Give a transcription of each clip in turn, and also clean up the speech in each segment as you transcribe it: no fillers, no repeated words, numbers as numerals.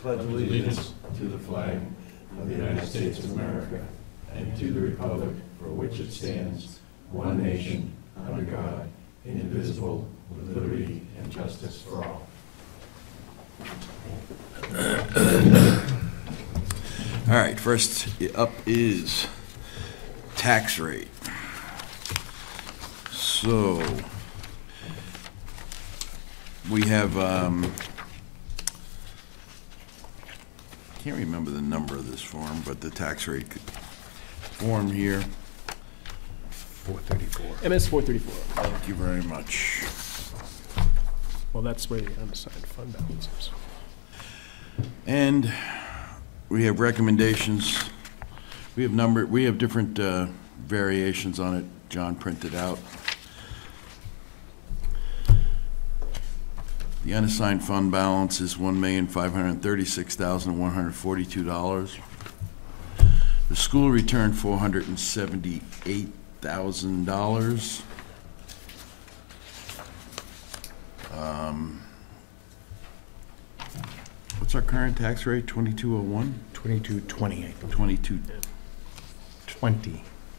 Pledge allegiance to the flag of the United States of America and to the republic for which it stands, one nation, under God, indivisible, with liberty and justice for all. All right, first up is tax rate. So we have, can't remember the number of this form, but the tax rate form here. 434. MS 434. Thank you very much. Well, that's where the unassigned fund balance is. And we have recommendations. We have different variations on it. John printed out. The unassigned fund balance is $1,536,142. The school returned $478,000. What's our current tax rate? 2201? 2220.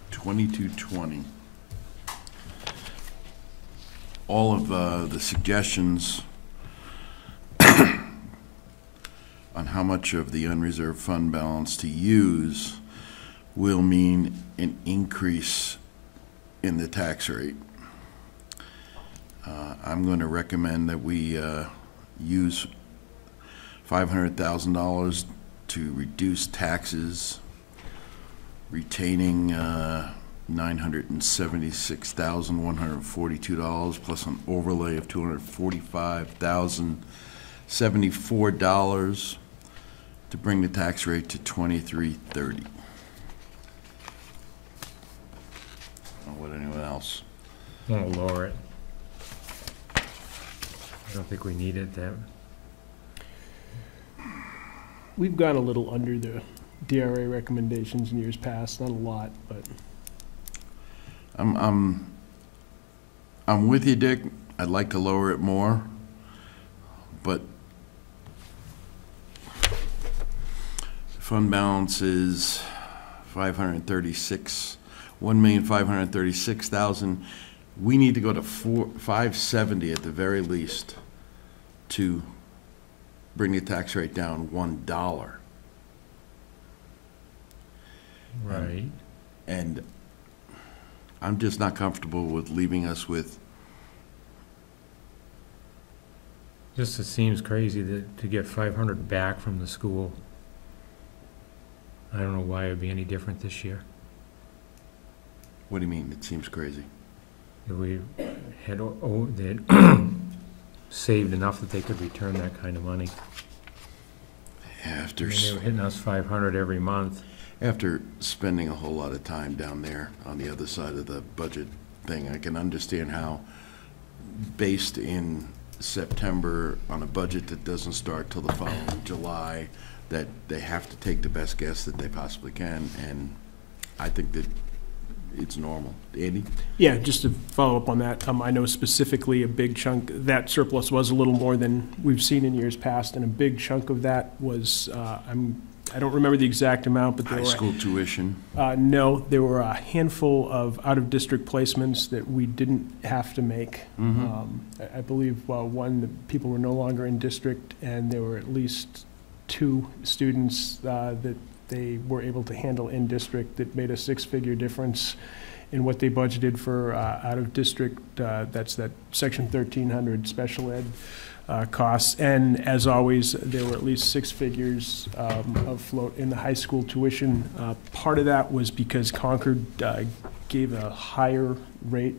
2220. All of the suggestions on how much of the unreserved fund balance to use will mean an increase in the tax rate. I'm going to recommend that we use $500,000 to reduce taxes, retaining $976,142 plus an overlay of $245,074 to bring the tax rate to 2330. What anyone else? Want to lower it? I don't think we need it. That We've gone a little under the DRA recommendations in years past, not a lot, but I'm with you, Dick. I'd like to lower it more, but fund balance is $1,536,000. We need to go to $570 at the very least to bring the tax rate down $1. right? And I'm just not comfortable with leaving us with. Just it seems crazy that to get 500 back from the school. I don't know why it would be any different this year. What do you mean? It seems crazy. If we had they'd saved enough that they could return that kind of money. After I mean, they were hitting us 500 every month. After spending a whole lot of time down there on the other side of the budget thing, I can understand how, based in September on a budget that doesn't start till the following July, that they have to take the best guess that they possibly can, and I think that it's normal. Andy? yeah, just to follow up on that, I know specifically a big chunk, that surplus was a little more than we've seen in years past, and a big chunk of that was, I don't remember the exact amount, but there High were school tuition. No, there were a handful of out-of-district placements that we didn't have to make. I believe, one, the people were no longer in district, and there were at least 2 students that they were able to handle in district that made a 6-figure difference in what they budgeted for out-of-district. That's that Section 1300 special ed costs. And as always, there were at least 6 figures of float in the high school tuition. Part of that was because Concord gave a higher rate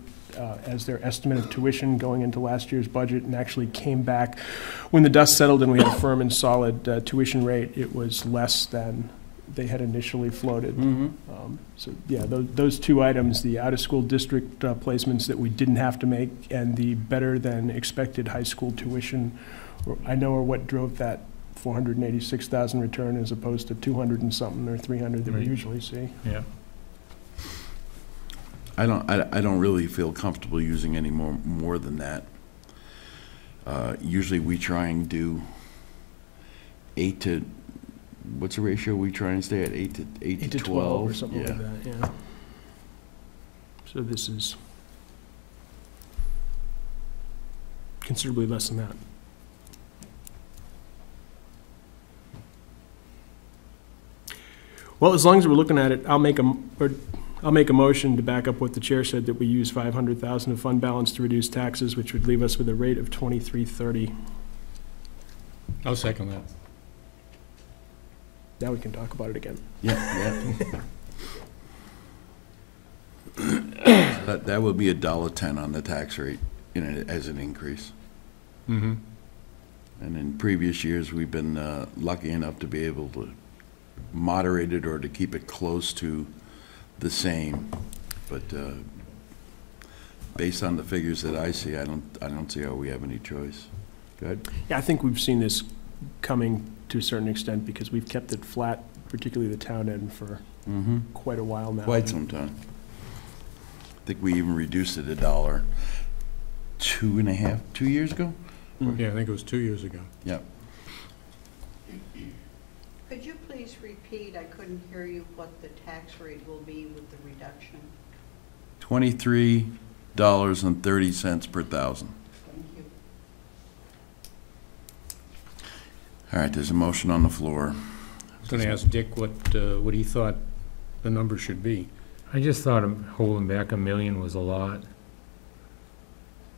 as their estimate of tuition going into last year's budget, and actually came back when the dust settled and we had a firm and solid tuition rate. It was less than they had initially floated. So yeah, those 2 items, the out-of-school district placements that we didn't have to make, and the better than expected high school tuition, I know are what drove that 486,000 return as opposed to 200 and something or 300 that we usually see. Yeah. I don't really feel comfortable using any more than that. Usually we try and do 8 to, what's the ratio we try and stay at, 8 to 12? Or something Yeah. like that, yeah. So this is considerably less than that. Well, as long as we're looking at it, I'll make a motion to back up what the chair said, that we use 500,000 of fund balance to reduce taxes, which would leave us with a rate of 2330. I'll second that. Now we can talk about it again. Yeah, That would be $1.10 on the tax rate, as an increase. Mm-hmm. And in previous years, we've been lucky enough to be able to moderate it or to keep it close to the same. But based on the figures that I see, I don't see how we have any choice. Go ahead. Yeah, I think we've seen this coming to a certain extent because we've kept it flat, particularly the town end, for quite a while now. Quite some time. I think we even reduced it $1 2 years ago? Yeah, I think it was 2 years ago. Yep. Could you please repeat, I couldn't hear you, what the tax rate will be with the reduction? $23.30 per thousand. Thank you. All right, there's a motion on the floor. I was going to ask Dick what he thought the number should be. I just thought holding back $1 million was a lot.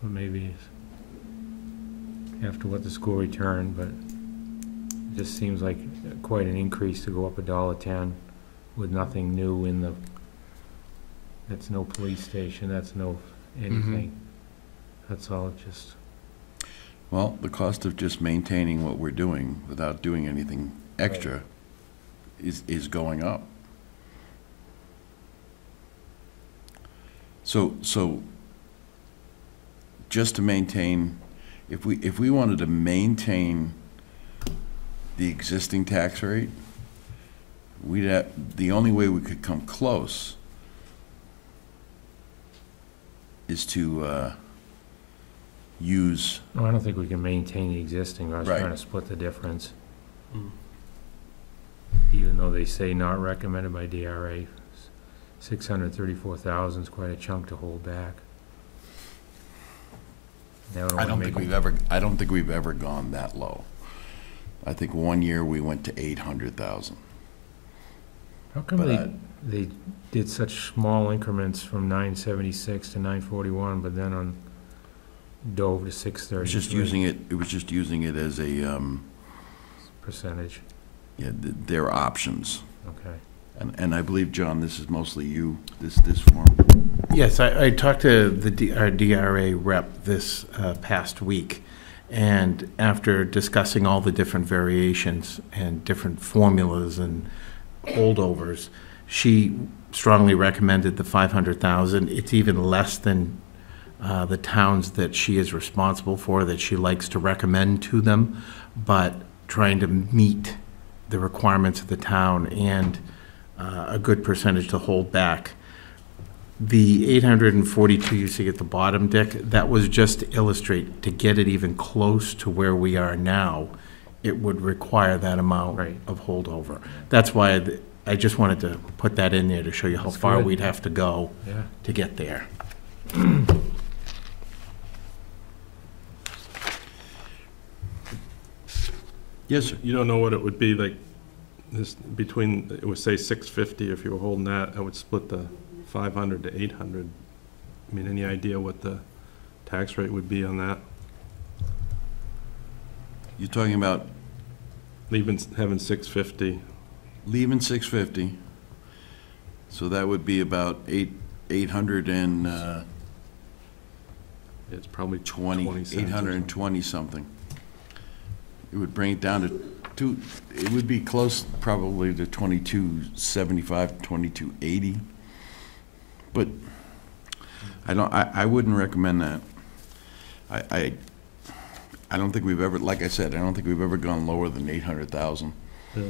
But maybe after what the school returned, but it just seems like quite an increase to go up $1.10 with nothing new in the, that's no police station, that's no anything. That's all just, Well, the cost of just maintaining what we're doing without doing anything extra is going up. So just to maintain, if we wanted to maintain the existing tax rate, the only way we could come close is to use. no, I don't think we can maintain the existing. I was Right. trying to split the difference. Even though they say not recommended by DRA, 634,000 is quite a chunk to hold back. Now I don't think we've ever gone that low. I think one year we went to 800,000. How come But they did such small increments from 976 to 941, but then on dove to It 633? was just using it as a, Percentage, their options. okay. And I believe, John, this is mostly you, this form. Yes, I talked to our DRA rep this past week, and after discussing all the different variations and different formulas and holdovers, she strongly recommended the 500,000. It's even less than the towns that she is responsible for, that she likes to recommend to them, but trying to meet the requirements of the town and a good percentage to hold back. The 842 you see at the bottom, Dick, that was just to illustrate, to get it even close to where we are now, it would require that amount Right. of holdover. That's why I just wanted to put that in there to show you how That's far good. we'd have to go Yeah, to get there. Yes, sir. You don't know what it would be like, this, between, it would say 650, if you were holding that, I would split the 500 to 800. I mean, any idea what the tax rate would be on that? You're talking about Having 650, leaving 650, so that would be about 820, it's probably 20 cents or something. 820 something. It would bring it down to it would be close probably to 2275, 2280. But I wouldn't recommend that. I don't think we've ever, like I said, I don't think we've ever gone lower than 800,000. Yeah.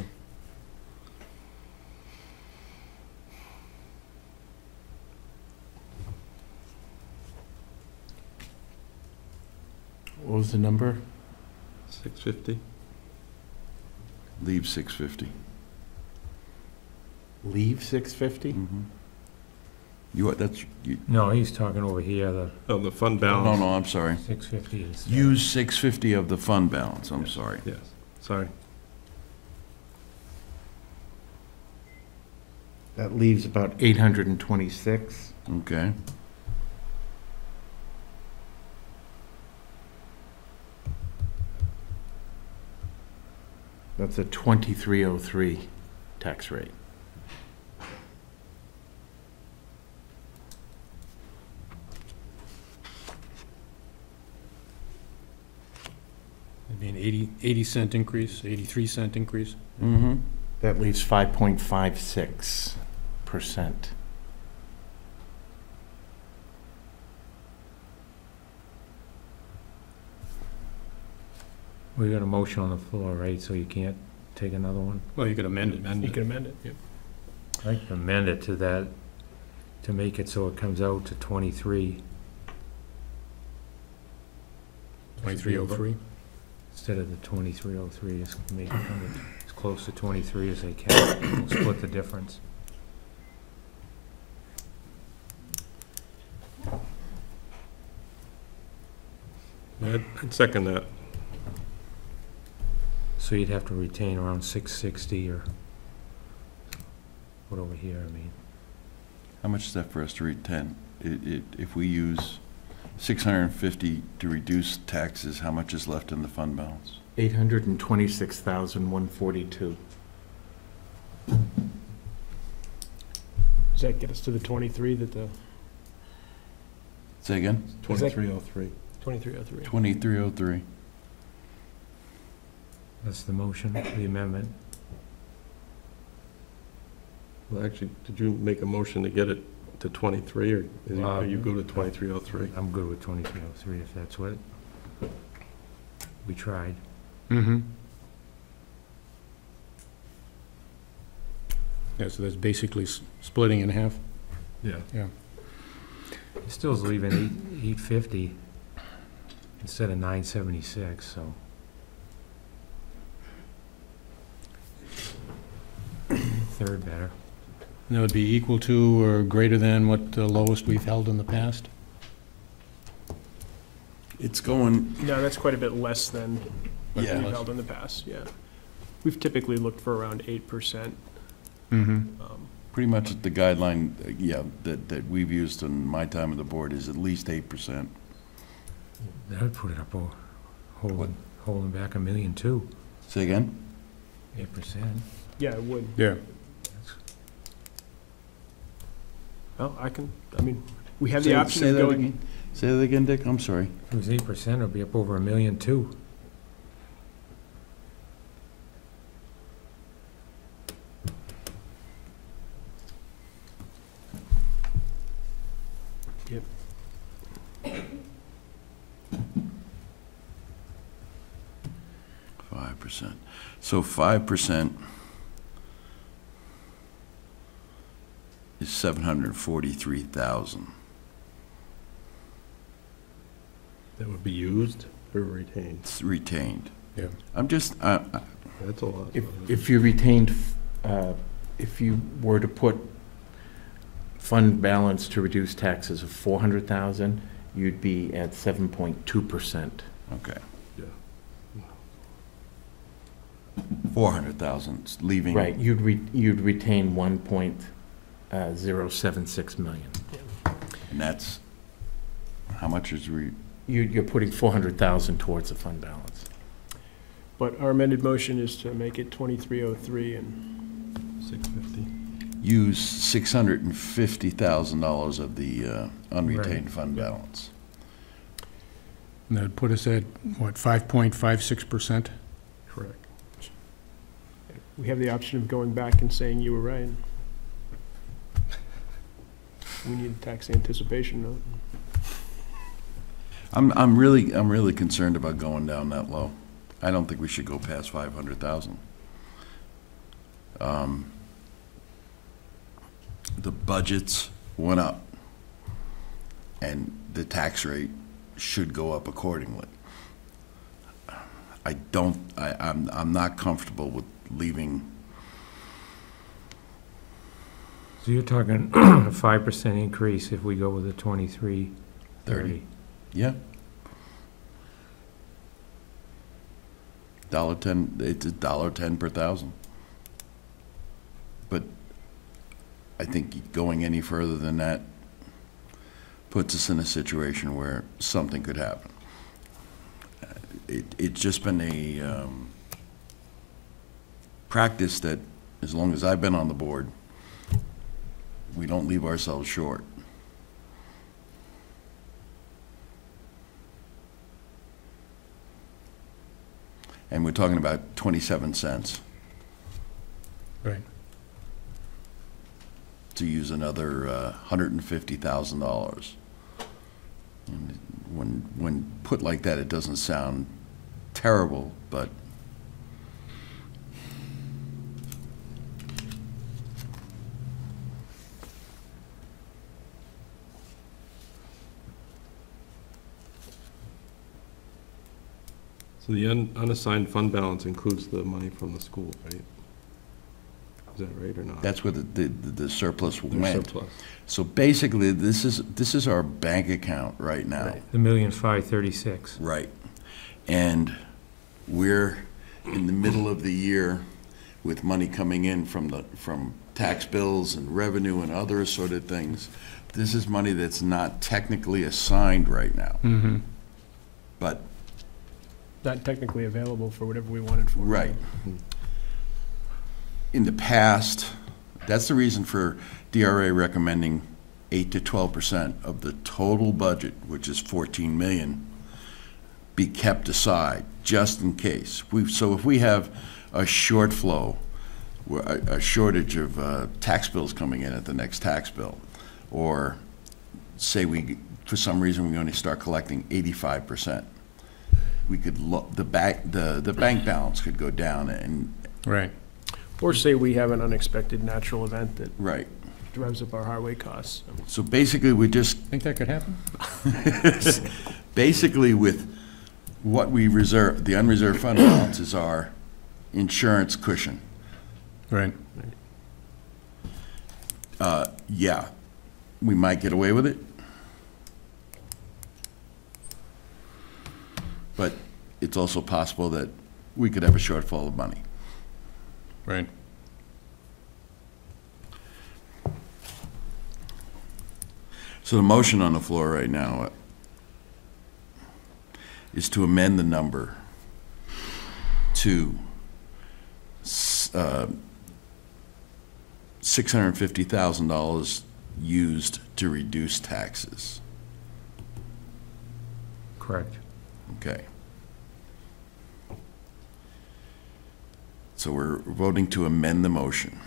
What was the number? 650? Leave 650. Leave 650? That's, No, he's talking over here, the Of the fund no, balance. no, I'm sorry. 650 is. Use 650 of the fund balance, I'm sorry. Yes, sorry. That leaves about 826. Okay. That's a 2303 tax rate. It'd be an 80-cent increase, 83-cent increase. Mm-hmm. That leaves 5.56%. We got a motion on the floor, right, so you can't take another one? Well, you could amend it. You can amend it. I can amend it to that, to make it so it comes out to 23. 2303. Instead of the 2303, just make it come as close to 23 as they can. We'll split the difference. I'd second that. So you'd have to retain around 660 or, what over here, I mean. How much is that for us to retain? If we use 650 to reduce taxes, how much is left in the fund balance? 826,142. Does that get us to the 23 that the, Say again? 2303. 2303? 2303. That's the motion, the amendment. Well, actually, did you make a motion to get it to 23, or are you go to 2303? I'm good with 2303 if that's what we tried. Mm-hmm. Yeah, so that's basically splitting in half. Yeah. Yeah. It still is leaving 850 instead of 976, so. Third better. And that would be equal to or greater than what the lowest we've held in the past? It's going, No, that's quite a bit less than what Yeah. we've held in the past, yeah. We've typically looked for around 8%. Mm-hmm. pretty much the guideline, that we've used in my time on the board is at least 8%. That would put it up, holding back $1 million too, Say again? 8%. Yeah, it would. Yeah. Well, we have Say- the option say of that going, again. Say that again, Dick, I'm sorry. If it was 8%, it'd be up over $1 million too. Yep. 5%. So 5% is 743,000. That would be used or retained? It's retained. Yeah. I'm just, That's a lot. If you retained, if you were to put fund balance to reduce taxes of 400,000, you'd be at 7.2%. okay. Yeah. 400,000, leaving. Right, you'd retain 1.076 million. And that's, how much is You're putting 400,000 towards the fund balance. but our amended motion is to make it 2303 and 650. use $650,000 of the unretained Right. fund balance. And that'd put us at, what, 5.56%? Correct. we have the option of going back and saying you were right. We need a tax anticipation note. I'm really concerned about going down that low. I don't think we should go past 500,000. The budgets went up, and the tax rate should go up accordingly. I'm not comfortable with leaving, So you're talking a 5% increase if we go with the 2330. yeah. $1.10, it's $1.10 per thousand. But I think going any further than that puts us in a situation where something could happen. It's just been a practice that, as long as I've been on the board, we don't leave ourselves short. And we're talking about 27 cents Right. to use another $150,000. And when put like that, it doesn't sound terrible, but So the unassigned fund balance includes the money from the school, right? Is that right or not? that's where the surplus Their went. surplus. So basically, this is our bank account right now. The 1,536,000. Right. And we're in the middle of the year with money coming in from tax bills and revenue and other assorted things. This is money that's not technically assigned right now, Mm-hmm. but, Not technically available for whatever we wanted for. right. In the past, that's the reason for DRA recommending 8 to 12% of the total budget, which is 14 million, be kept aside, just in case. So if we have a short flow, a shortage of tax bills coming in at the next tax bill, or say for some reason, we only start collecting 85%, we could, the bank balance could go down and, Right. Or say we have an unexpected natural event that right. drives up our highway costs. So basically, we just, Think that could happen? basically with what we reserve, the unreserved fund balance is our insurance cushion. Right. Yeah, we might get away with it. But it's also possible that we could have a shortfall of money. Right. So the motion on the floor right now is to amend the number to $650,000 used to reduce taxes. Correct. Okay. So we're voting to amend the motion.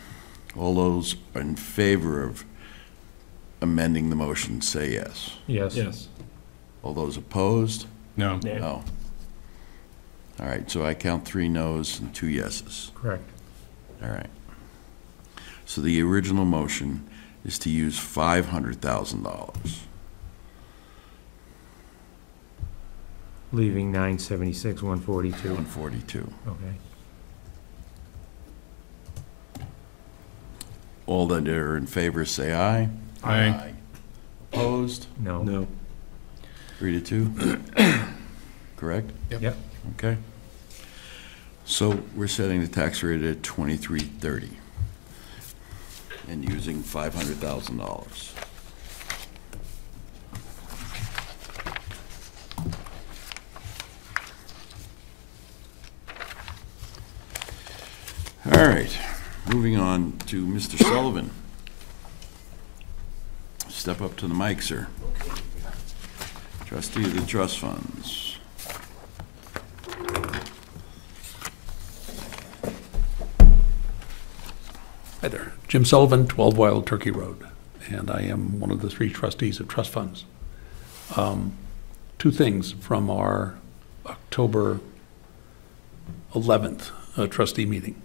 All those in favor of amending the motion, say yes. Yes. Yes. All those opposed? No. Yeah. No. All right, so I count 3 noes and 2 yeses. Correct. All right. So the original motion is to use $500,000. Leaving 976,142. 142. Okay. All that are in favor, say aye. Aye. Opposed? No. No. 3 to 2? Correct? Yep. Okay. So we're setting the tax rate at 23.30 and using $500,000. All right, moving on to Mr. Sullivan. Step up to the mic, sir. Trustee of the trust funds. Hi there. Jim Sullivan, 12 Wild Turkey Road, and I am one of the 3 trustees of trust funds. 2 things from our October 11th trustee meeting.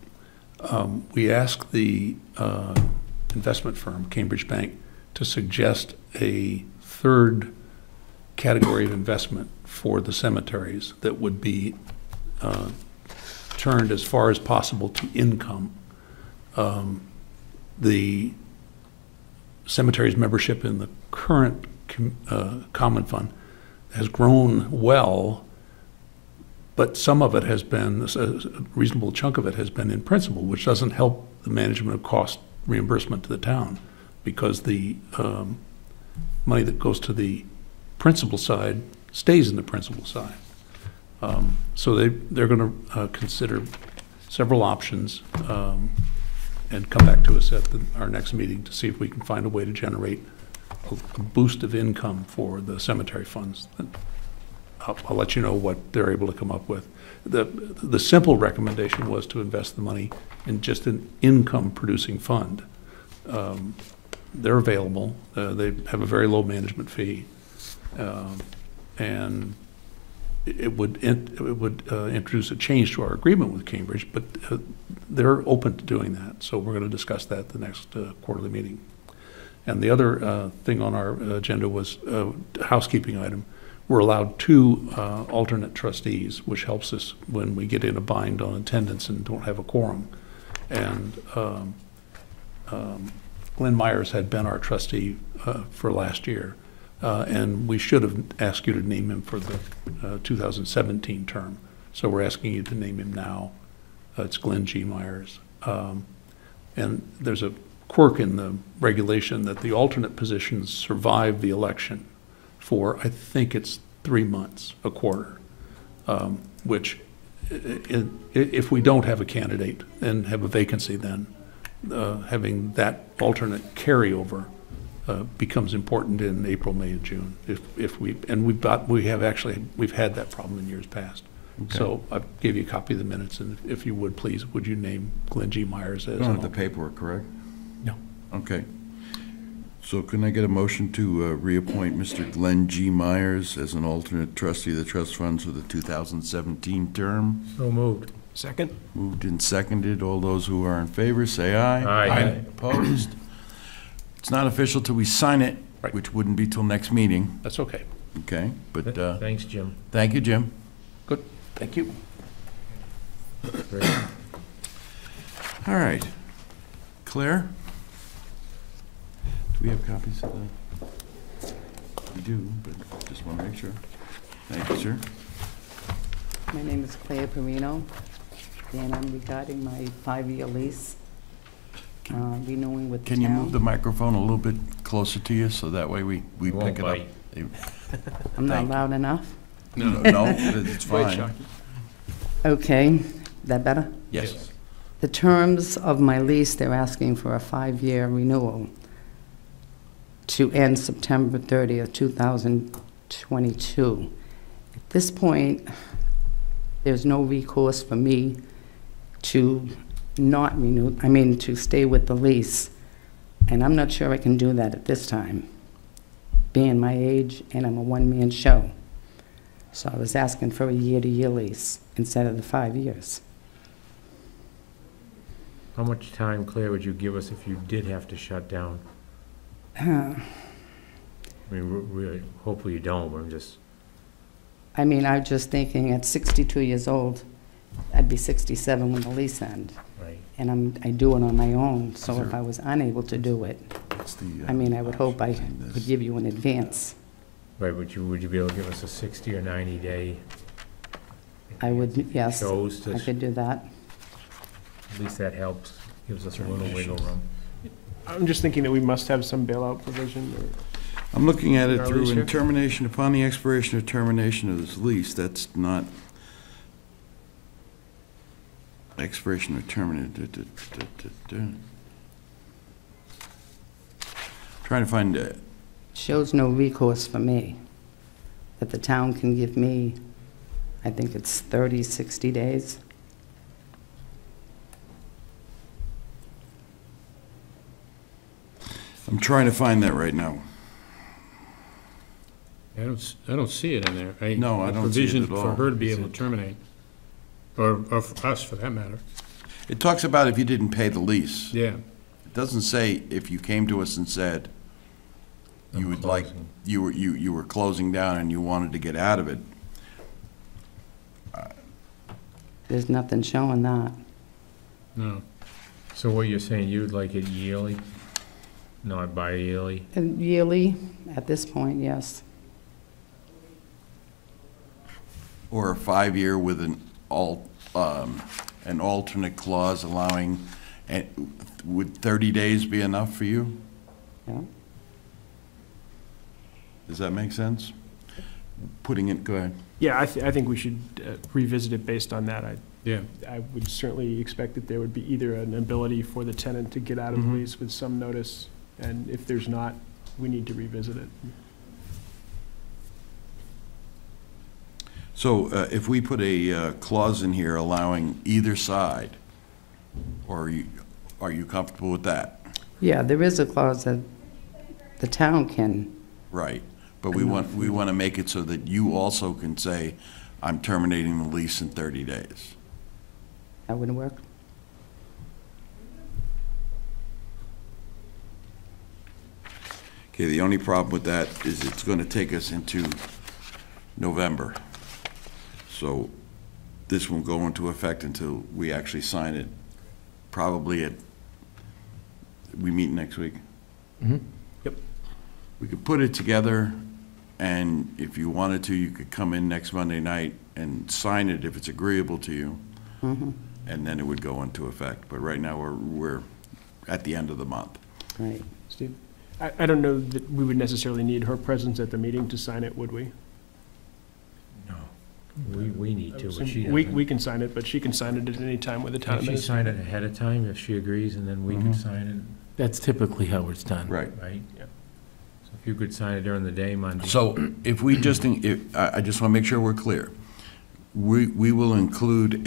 We asked the investment firm, Cambridge Bank, to suggest a 3rd category of investment for the cemeteries that would be turned as far as possible to income. The cemetery's membership in the current common fund has grown well, but some of it has been, a reasonable chunk of it has been in principal, which doesn't help the management of cost reimbursement to the town, because the money that goes to the principal side stays in the principal side. So they're going to consider several options and come back to us at our next meeting to see if we can find a way to generate a boost of income for the cemetery funds. I'll let you know what they're able to come up with. The simple recommendation was to invest the money in just an income-producing fund. They're available. They have a very low management fee, and it would introduce a change to our agreement with Cambridge, but they're open to doing that. So we're going to discuss that at the next quarterly meeting. And the other thing on our agenda was a housekeeping item. We're allowed 2 alternate trustees, which helps us when we get in a bind on attendance and don't have a quorum. And Glenn Myers had been our trustee for last year, and we should have asked you to name him for the 2017 term. So we're asking you to name him now. It's Glenn G. Myers. And there's a quirk in the regulation that the alternate positions survive the election for, I think it's 3 months, a quarter, which if we don't have a candidate and have a vacancy, then having that alternate carryover becomes important in April, May, and June. We've had that problem in years past. Okay. So I gave you a copy of the minutes, and if you would, please, would you name Glenn G. Myers as? You don't have the paperwork, correct? No. Okay. So can I get a motion to reappoint Mr. Glenn G. Myers as an alternate trustee of the trust funds for the 2017 term? So moved. Second? Moved and seconded. All those who are in favor, say aye. Aye. Opposed? It's not official till we sign it, Right. which wouldn't be till next meeting, That's okay. okay? But Thanks, Jim. thank you, Jim. Good. Thank you. Great. All right. Claire? Do we have copies of the? We do, but just want to make sure. Thank you, sir. My name is Claire Perino, and I'm regarding my 5-year lease, renewing with the town. Can you move the microphone a little bit closer to you, so that way we It won't pick it up? bite. I'm not Thank you. loud enough? No, it's fine. Okay, that better? Yes. The terms of my lease, they're asking for a 5-year renewal to end September 30th, 2022. At this point, there's no recourse for me to not renew, to stay with the lease. And I'm not sure I can do that at this time, being my age, and I'm a one-man show. So I was asking for a year-to-year lease instead of the 5 years. How much time, Claire, would you give us if you did have to shut down? Uh, I mean, really, hopefully you don't, but I'm just, I'm just thinking at 62 years old, I'd be 67 when the lease ends. right. And I do it on my own, so Is if there- I was unable to do it, It's the, I would hope I this. could give you an advance. Right, would you be able to give us a 60 or 90 day? I would, yes, Shows to, I could do that. at least that helps, gives us a little wiggle room. I'm just thinking that we must have some bailout provision, or I'm looking at it Our through lease here? in termination, upon the expiration or termination of this lease, that's not expiration or terminated. Trying to find, Shows no recourse for me, that the town can give me, I think it's 30, 60 days. I'm trying to find that right now. I don't see it in there. No, I A don't see it provision at all. for her to be Is able to it- terminate, or for us, for that matter. It talks about if you didn't pay the lease. Yeah. It doesn't say if you came to us and said you I'm would like, closing. you were closing down and you wanted to get out of it. There's nothing showing that. No. So what you're saying, you'd like it yearly, not bi-yearly? And yearly, at this point, yes. Or a 5-year with an alternate clause allowing, would 30 days be enough for you? Yeah. Does that make sense? Putting it, go ahead. Yeah, I think we should revisit it based on that. Yeah. I would certainly expect that there would be either an ability for the tenant to get out of the lease with some notice, and if there's not, we need to revisit it. So if we put a clause in here allowing either side, or are you comfortable with that? Yeah, there is a clause that the town can, Right, but we want to make it so that you also can say, I'm terminating the lease in 30 days. that would work. Okay, the only problem with that is it's going to take us into November. So this won't go into effect until we actually sign it, probably we meet next week. Yep. We could put it together, and if you wanted to, you could come in next Monday night and sign it if it's agreeable to you, and then it would go into effect. But right now, we're at the end of the month. Right. Steve? I don't know that we would necessarily need her presence at the meeting to sign it, would we? No. We need to, but she We doesn't. can sign it, but she can sign it at any time with the town If she administrator. signed it ahead of time, if she agrees, and then we can sign That's typically how it's done. Right. it, right? So if you could sign it during the day, Monday. So if we just, I just want to make sure we're clear. We will include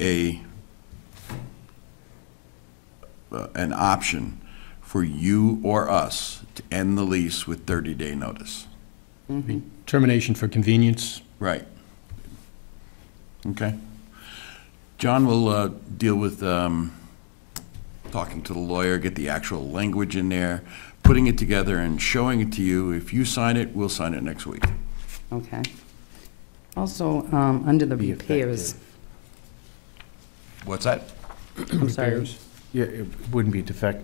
an option for you or us to end the lease with 30-day notice. Termination for convenience. Right. Okay. John will deal with talking to the lawyer, get the actual language in there, putting it together and showing it to you. If you sign it, we'll sign it next week. Okay. Also, under the repairs, What's that? I'm sorry, Repairs. Yeah, it wouldn't be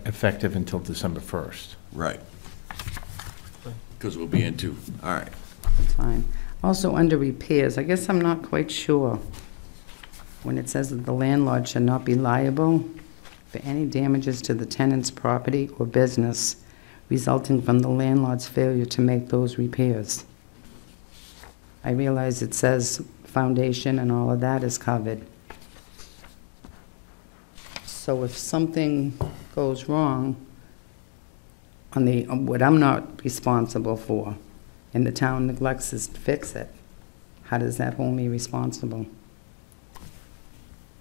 effective until December 1st. Right. Because we'll be into, all right. that's fine. Also, under repairs, I guess I'm not quite sure when it says that the landlord should not be liable for any damages to the tenant's property or business resulting from the landlord's failure to make those repairs. I realize it says foundation and all of that is covered. So if something goes wrong on what I'm not responsible for, and the town neglects to fix it, how does that hold me responsible?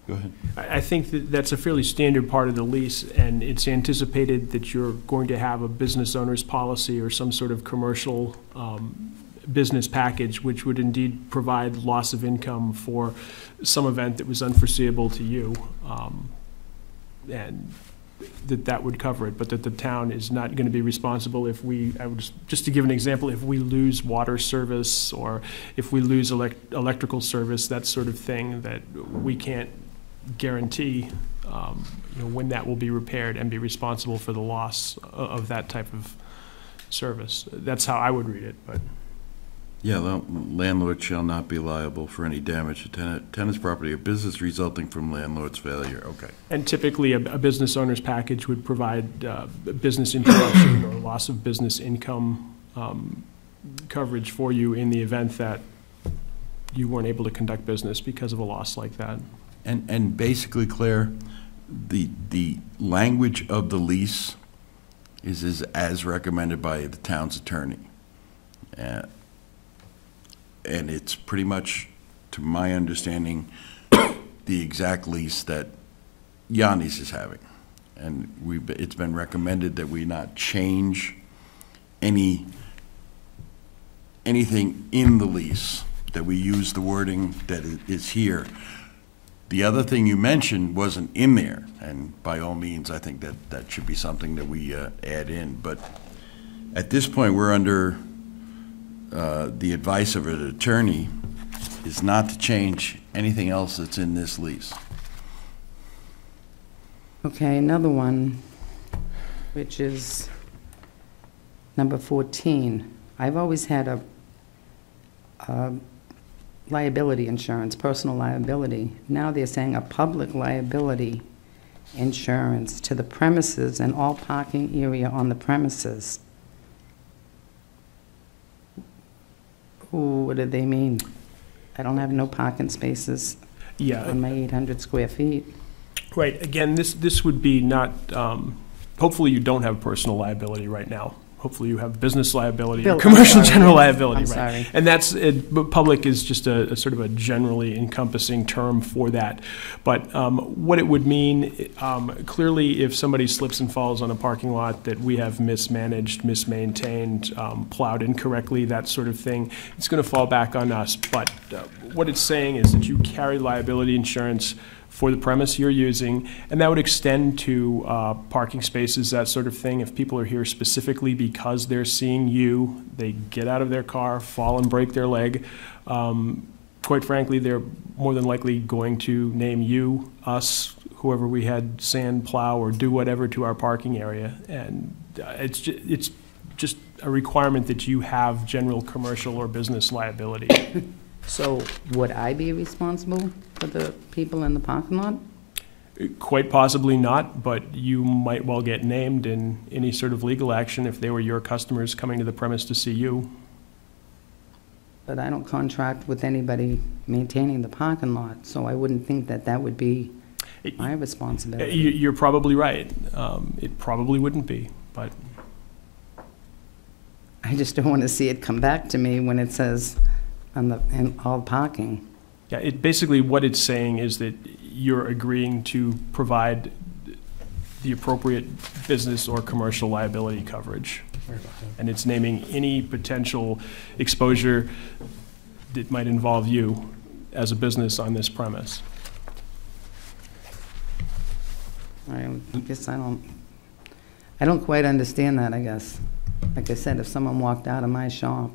Go ahead. I think that that's a fairly standard part of the lease, and it's anticipated that you're going to have a business owner's policy or some sort of commercial business package, which would indeed provide loss of income for some event that was unforeseeable to you, and that would cover it, but that the town is not going to be responsible if just to give an example, if we lose water service or if we lose electrical service, that sort of thing, that we can't guarantee when that will be repaired and be responsible for the loss of that type of service. That's how I would read it, but. Yeah, the landlord shall not be liable for any damage to tenant's property or business resulting from landlord's failure. Okay. And typically, a business owner's package would provide business interruption or loss of business income coverage for you in the event that you weren't able to conduct business because of a loss like that. And basically, Claire, the language of the lease is as recommended by the town's attorney. And it's pretty much, to my understanding, the exact lease that Yanni's is having. And it's been recommended that we not change anything in the lease, that we use the wording that is here. The other thing you mentioned wasn't in there, and by all means, I think that should be something that we add in. But at this point, we're under the advice of an attorney is not to change anything else that's in this lease. Okay, another one, which is number 14. I've always had a liability insurance, personal liability. Now they're saying a public liability insurance to the premises and all parking area on the premises. Ooh, what do they mean? I don't have no parking spaces Yeah, on my 800 square feet. right. Again, this would be not, hopefully you don't have personal liability right now. Hopefully you have business liability or I'm commercial sorry. general liability, I'm right? sorry. And that's, but public is just a sort of a generally encompassing term for that. But what it would mean, clearly, if somebody slips and falls on a parking lot that we have mismanaged, mismaintained, plowed incorrectly, that sort of thing, it's going to fall back on us. But what it's saying is that you carry liability insurance for the premise you're using, and that would extend to parking spaces, that sort of thing. If people are here specifically because they're seeing you, they get out of their car, fall and break their leg, quite frankly, they're more than likely going to name you, us, whoever we had sand, plow, or do whatever to our parking area. And it's just a requirement that you have general commercial or business liability. So would I be responsible for the people in the parking lot? Quite possibly not, but you might well get named in any sort of legal action if they were your customers coming to the premise to see you. But I don't contract with anybody maintaining the parking lot, so I wouldn't think that that would be my responsibility. You're probably right. It probably wouldn't be, but I just don't want to see it come back to me when it says in all parking. yeah, basically what it's saying is that you're agreeing to provide the appropriate business or commercial liability coverage. And it's naming any potential exposure that might involve you as a business on this premise. I guess I don't quite understand that, I guess. Like I said, if someone walked out of my shop,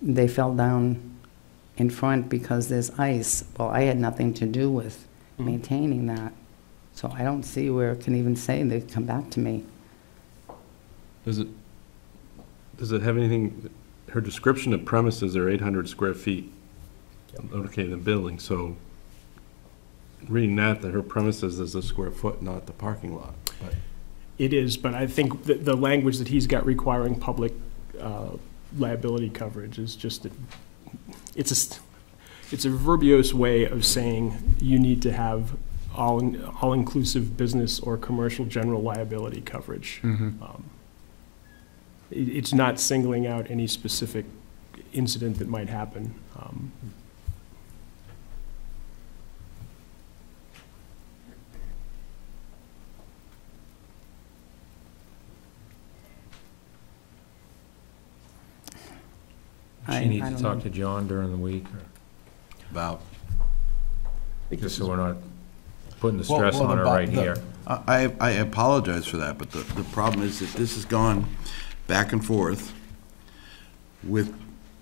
they fell down in front because there's ice, well, I had nothing to do with maintaining that. So I don't see where it can even say they come back to me. Does it have anything, her description of premises are 800 square feet? Okay, the building, so reading that her premises is a square foot, not the parking lot. But It is, but I think the language that he's got requiring public liability coverage is just that it's a verbose way of saying you need to have all-inclusive business or commercial general liability coverage. It's not singling out any specific incident that might happen. She needs I to don't talk know. to John during the week, About, just so we're not putting the Well, stress well, on her the- right the- here. I apologize for that, but the problem is that this has gone back and forth with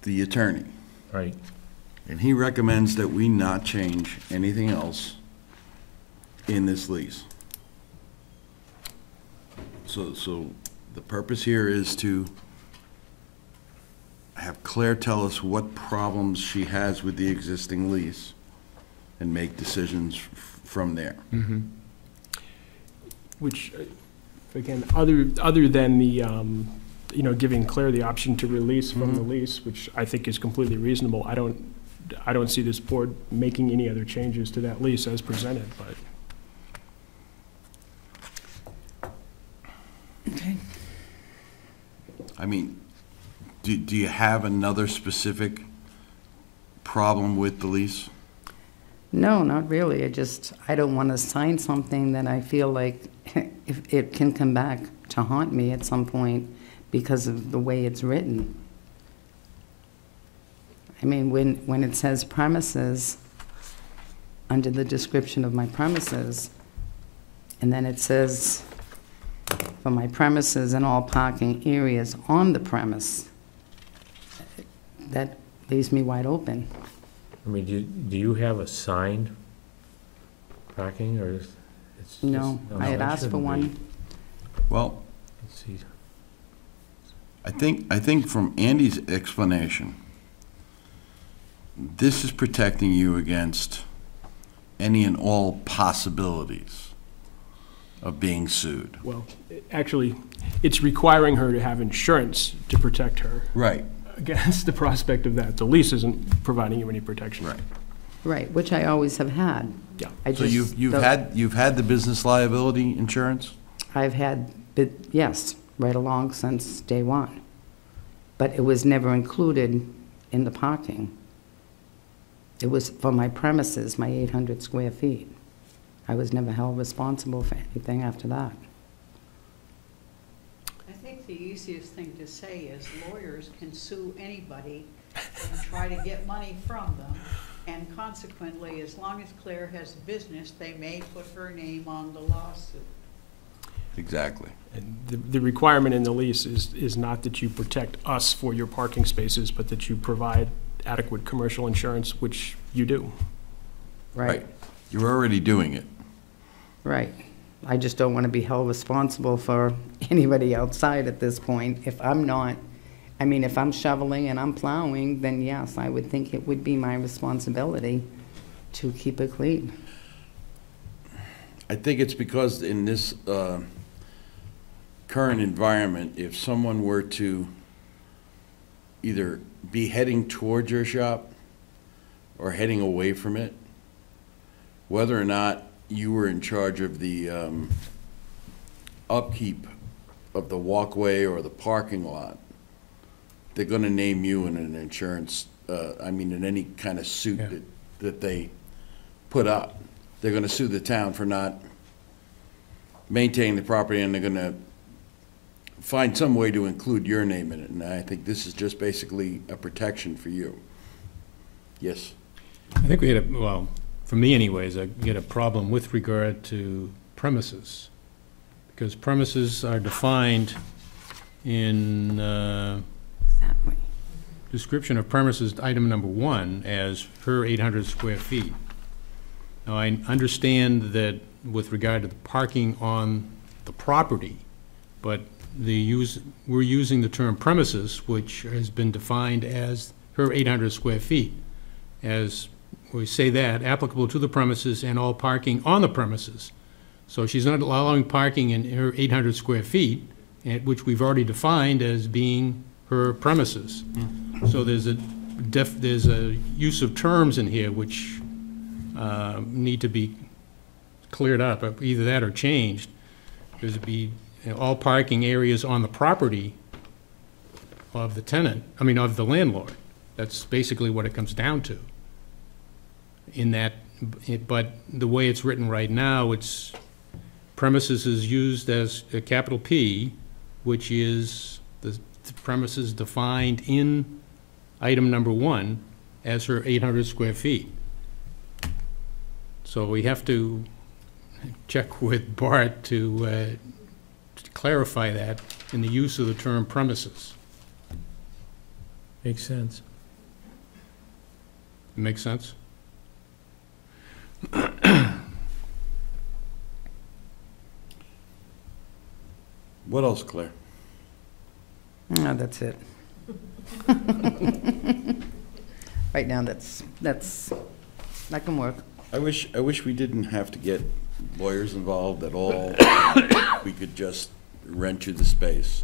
the attorney. Right. And he recommends that we not change anything else in this lease. So the purpose here is to have Claire tell us what problems she has with the existing lease and make decisions from there. Which, again, other than the, giving Claire the option to release from the lease, which I think is completely reasonable, I don't see this board making any other changes to that lease as presented, but. Okay. I mean, do you have another specific problem with the lease? No, not really. I don't want to sign something that I feel like if it can come back to haunt me at some point because of the way it's written. I mean, when it says premises, under the description of my premises, and then it says for my premises and all parking areas on the premise, that leaves me wide open. I mean, do you have a signed parking, or it's It's No, just- I had that asked for shouldn't one. be. Well, Let's see. I think from Andy's explanation, this is protecting you against any and all possibilities of being sued. Well, actually, it's requiring her to have insurance to protect her Right. against the prospect of that. The lease isn't providing you any protection. Right. Right, which I always have had. Yeah. I So just you've don't- had the business liability insurance? I've had, yes, right along since day one. But it was never included in the parking. It was for my premises, my 800 square feet. I was never held responsible for anything after that. I think the easiest thing to say is lawyers can sue anybody and try to get money from them. And consequently, as long as Claire has business, they may put her name on the lawsuit. Exactly. And the requirement in the lease is not that you protect us for your parking spaces, but that you provide adequate commercial insurance, which you do. Right, You're already doing it. right. I just don't want to be held responsible for anybody outside at this point. If I'm not, I mean, if I'm shoveling and I'm plowing, then yes, I would think it would be my responsibility to keep it clean. I think it's because in this current environment, if someone were to either be heading towards your shop or heading away from it, whether or not you were in charge of the upkeep of the walkway or the parking lot, they're going to name you in an insurance, in any kind of suit Yeah. that they put up. They're going to sue the town for not maintaining the property, and they're going to find some way to include your name in it. And I think this is just basically a protection for you. Yes? I think we had well, for me anyways, I get a problem with regard to premises. Because premises are defined in Exactly. description of premises, item number 1, as per 800 square feet. Now, I understand that with regard to the parking on the property, but we're using the term premises, which has been defined as her 800 square feet. As we say that, applicable to the premises and all parking on the premises. So she's not allowing parking in her 800 square feet, which we've already defined as being her premises. So there's a use of terms in here which need to be cleared up, either that or changed. There's to be all parking areas on the property of the tenant, of the landlord. That's basically what it comes down to. But the way it's written right now, it's premises is used as a capital P, which is the premises defined in item number 1 as her 800 square feet. So we have to check with Bart to clarify that in the use of the term premises. Makes sense. Make sense? What else, Claire? No, that's it. Right now, that can work. I wish we didn't have to get lawyers involved at all. We could just rent you the space.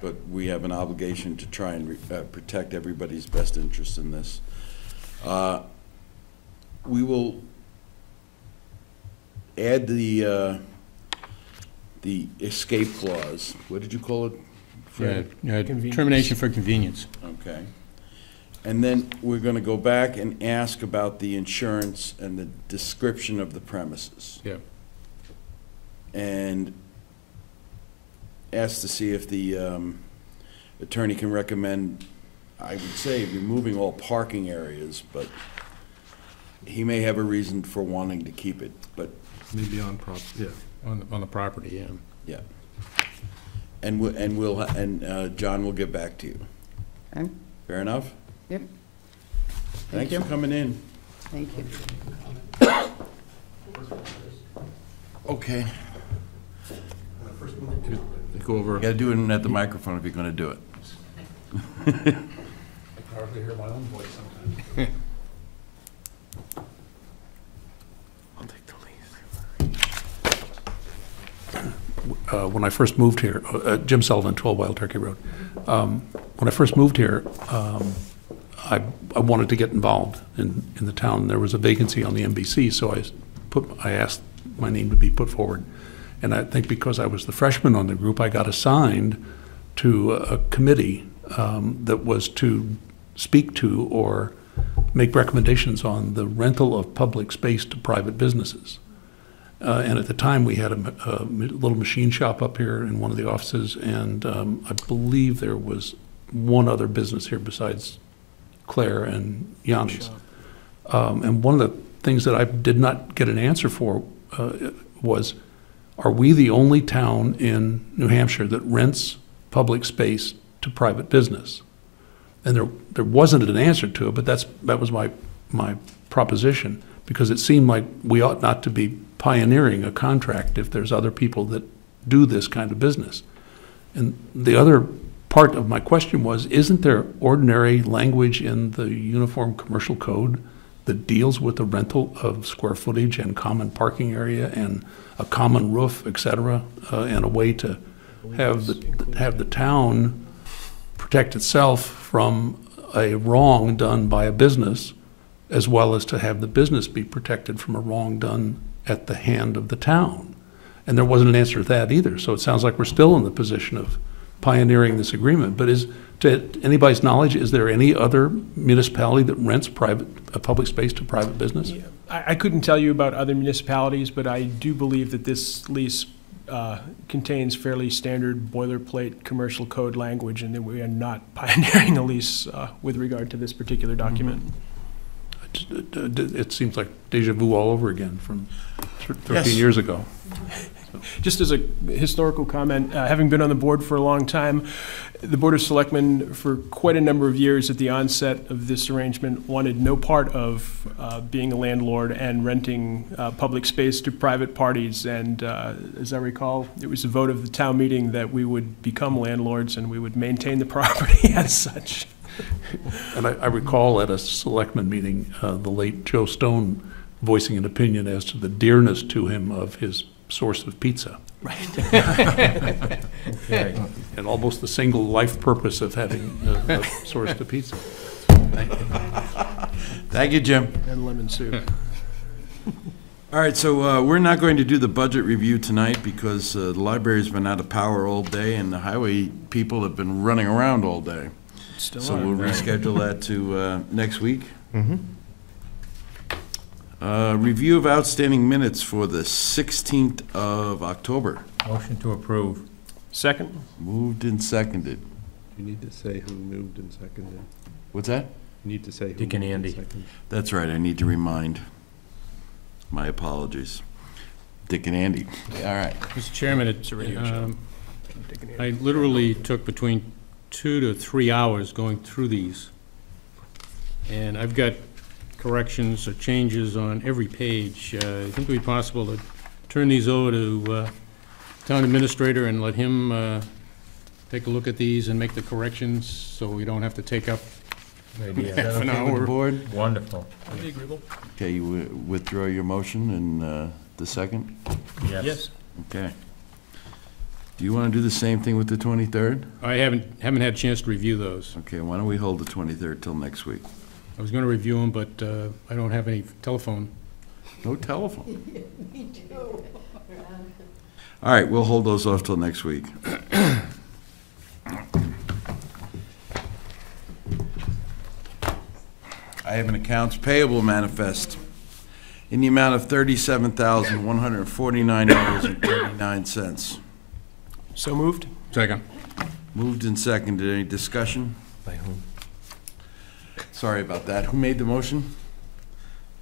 But we have an obligation to try and protect everybody's best interest in this. We will add the escape clause. What did you call it, Fred? Convenience. Termination for convenience. Okay. And then we're going to go back and ask about the insurance and the description of the premises. Yeah. And ask to see if the attorney can recommend, I would say, removing all parking areas, but he may have a reason for wanting to keep it, but, Maybe on on the property, yeah. yeah. And John will get back to you. Okay? Fair enough? Yep. Thanks you. for coming in. Thank you. Okay. Go over. You gotta do it at the microphone if you're gonna do it. I can hardly hear my own voice sometimes. I'll take the lead. When I first moved here, Jim Sullivan, 12 Wild Turkey Road. When I first moved here, I wanted to get involved in the town. There was a vacancy on the MBC, so I asked my name to be put forward. And I think because I was the freshman on the group, I got assigned to a committee that was to speak to or make recommendations on the rental of public space to private businesses. And at the time, we had a little machine shop up here in one of the offices, and I believe there was one other business here besides Claire and Yanni's. And one of the things that I did not get an answer for was, are we the only town in New Hampshire that rents public space to private business? And there wasn't an answer to it, but that was my proposition, because it seemed like we ought not to be pioneering a contract if there's other people that do this kind of business. And the other part of my question was, isn't there ordinary language in the Uniform Commercial Code that deals with the rental of square footage and common parking area and a common roof, et cetera, and a way to have the town protect itself from a wrong done by a business, as well as to have the business be protected from a wrong done at the hand of the town? And there wasn't an answer to that either. So it sounds like we're still in the position of pioneering this agreement. But to anybody's knowledge, is there any other municipality that rents public space to private business? Yeah, I couldn't tell you about other municipalities, but I do believe that this lease contains fairly standard boilerplate commercial code language, and that we are not pioneering a lease with regard to this particular document. It seems like deja vu all over again from 13 Yes. years ago. Just as a historical comment, having been on the board for a long time, the Board of Selectmen for quite a number of years at the onset of this arrangement wanted no part of being a landlord and renting public space to private parties. And as I recall, it was a vote of the town meeting that we would become landlords and we would maintain the property as such. And I recall at a selectman meeting, the late Joe Stone voicing an opinion as to the dearness to him of his source of pizza. Okay. And almost the single life purpose of having a source to pizza. Thank you, Jim. And lemon soup. All right, so we're not going to do the budget review tonight because the library's been out of power all day and the highway people have been running around all day. Still So are. we'll reschedule that to next week. Mm-hmm. Review of outstanding minutes for the 16th of October. Motion to approve. Second? Moved and seconded. You need to say who moved and seconded. What's that? You need to say who Dick and moved Andy. seconded. That's right, I need to remind. My apologies. Dick and Andy. All right. Mr. Chairman, It's a radio show. I literally took between 2 to 3 hours going through these. And I've got corrections or changes on every page. I think it would be possible to turn these over to town administrator and let him take a look at these and make the corrections, so we don't have to take up Good idea. half an Okay with the hour. board? Wonderful. Okay, you withdraw your motion and the second? Yes. Okay. Do you want to do the same thing with the 23rd? I haven't had a chance to review those. Okay, why don't we hold the 23rd till next week? I was gonna review them, but I don't have any telephone. No telephone. All right, we'll hold those off till next week. I have an accounts payable manifest in the amount of $37,149.39. So moved? Second. Moved and seconded. Any discussion? By whom? Sorry about that. Who made the motion?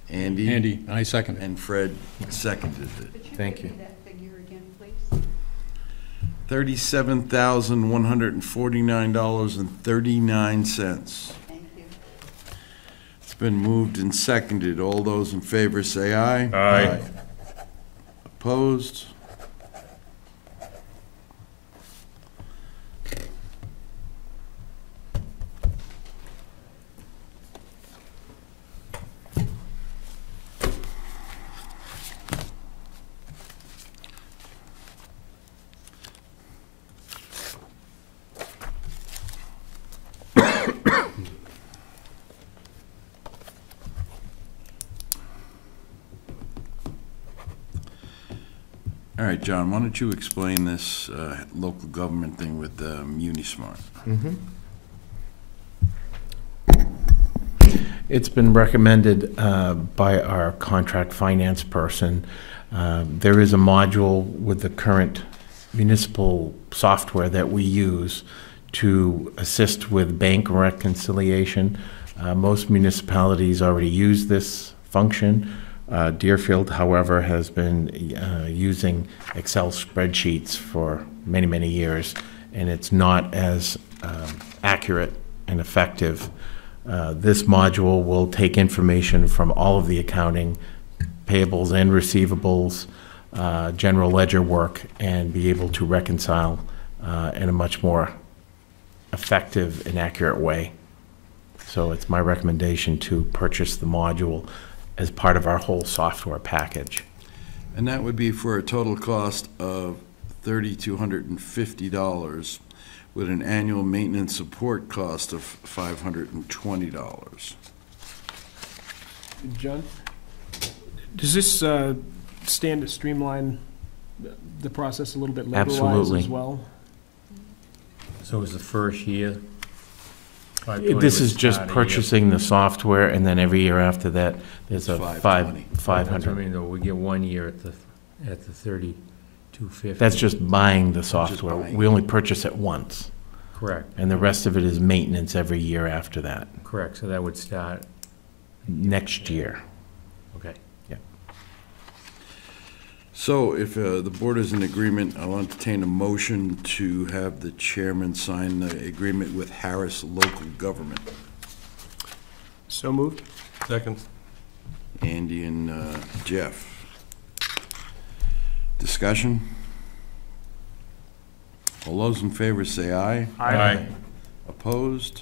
Andy? Andy, I second it. And Fred seconded it. Could you Thank give you. me that figure again, please? $37,149.39. Thank you. It's been moved and seconded. All those in favor say aye. Aye. Opposed? All right, John, why don't you explain this local government thing with Unismart? It's been recommended by our contract finance person. There is a module with the current municipal software that we use to assist with bank reconciliation. Most municipalities already use this function. Deerfield, however, has been using Excel spreadsheets for many, many years, and it's not as accurate and effective. This module will take information from all of the accounting, payables and receivables, general ledger work, and be able to reconcile in a much more effective and accurate way. So it's my recommendation to purchase the module as part of our whole software package. And that would be for a total cost of $3,250 with an annual maintenance support cost of $520. John? Does this stand to streamline the process a little bit labor-wise Absolutely. as well? So it was the first year? This is just purchasing the software, and then every year after that, there's a $520. That's what I 500. mean, though, we get 1 year at the 3250. That's just buying the software. buying. We only purchase it once, Correct, and the rest of it is maintenance every year after that, correct, so that would start, next year. okay. So if the board is in agreement, I'll entertain a motion to have the chairman sign the agreement with Harris Local Government. So moved? Second. Andy and Jeff. Discussion? All those in favor say aye. Aye. Opposed?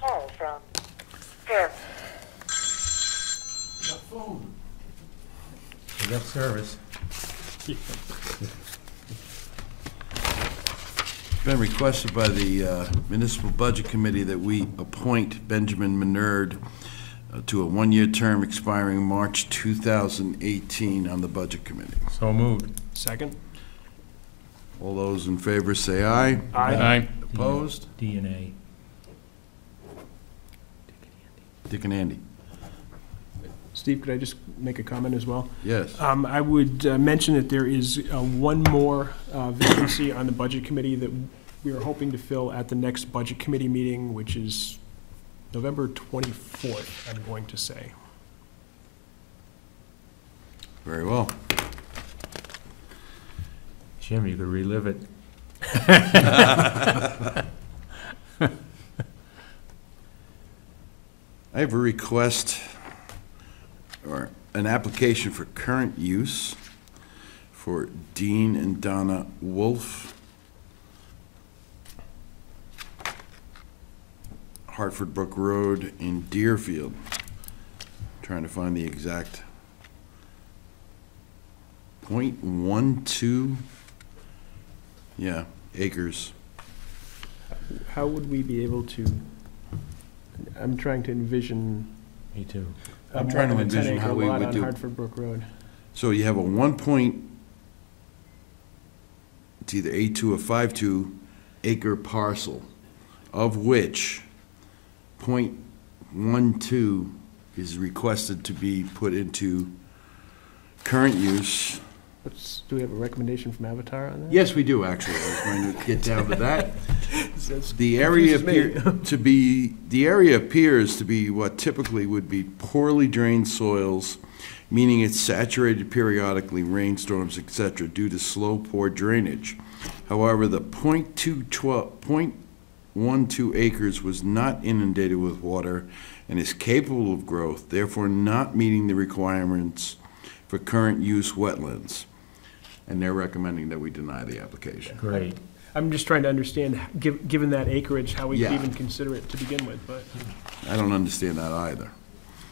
Call from Fair. We got service. It's been requested by the Municipal Budget Committee that we appoint Benjamin Menard to a one-year term expiring March 2018 on the Budget Committee. So moved. Second? All those in favor say aye. Aye. Opposed? DNA. Dick and Andy. Steve, could I just make a comment as well? Yes. I would mention that there is one more vacancy on the Budget Committee that we are hoping to fill at the next Budget Committee meeting, which is November 24th, I'm going to say. Very well. Jim, you could relive it. I have a request or an application for current use for Dean and Donna Wolf, Hartford Brook Road in Deerfield. Trying to find the exact .12, yeah, acres. How would we be able to, I'm trying to envision. Me too. I'm trying to more than a envision how 10-acre we lot would on do. Hartford Brook Road. So you have a it's either 8.2 or 5.2 acre parcel, of which .12 is requested to be put into current use. Do we have a recommendation from Avatar on that? Yes, we do, actually. I was going to get down to that. That's- The area confuses me. the area appears to be what typically would be poorly drained soils, meaning it's saturated periodically, rainstorms, etc., due to slow, poor drainage. However, the .12 acres was not inundated with water and is capable of growth, therefore not meeting the requirements for current use wetlands. And they're recommending that we deny the application. Great. I'm just trying to understand, given that acreage, how we could Yeah. even consider it to begin with, but I don't understand that either.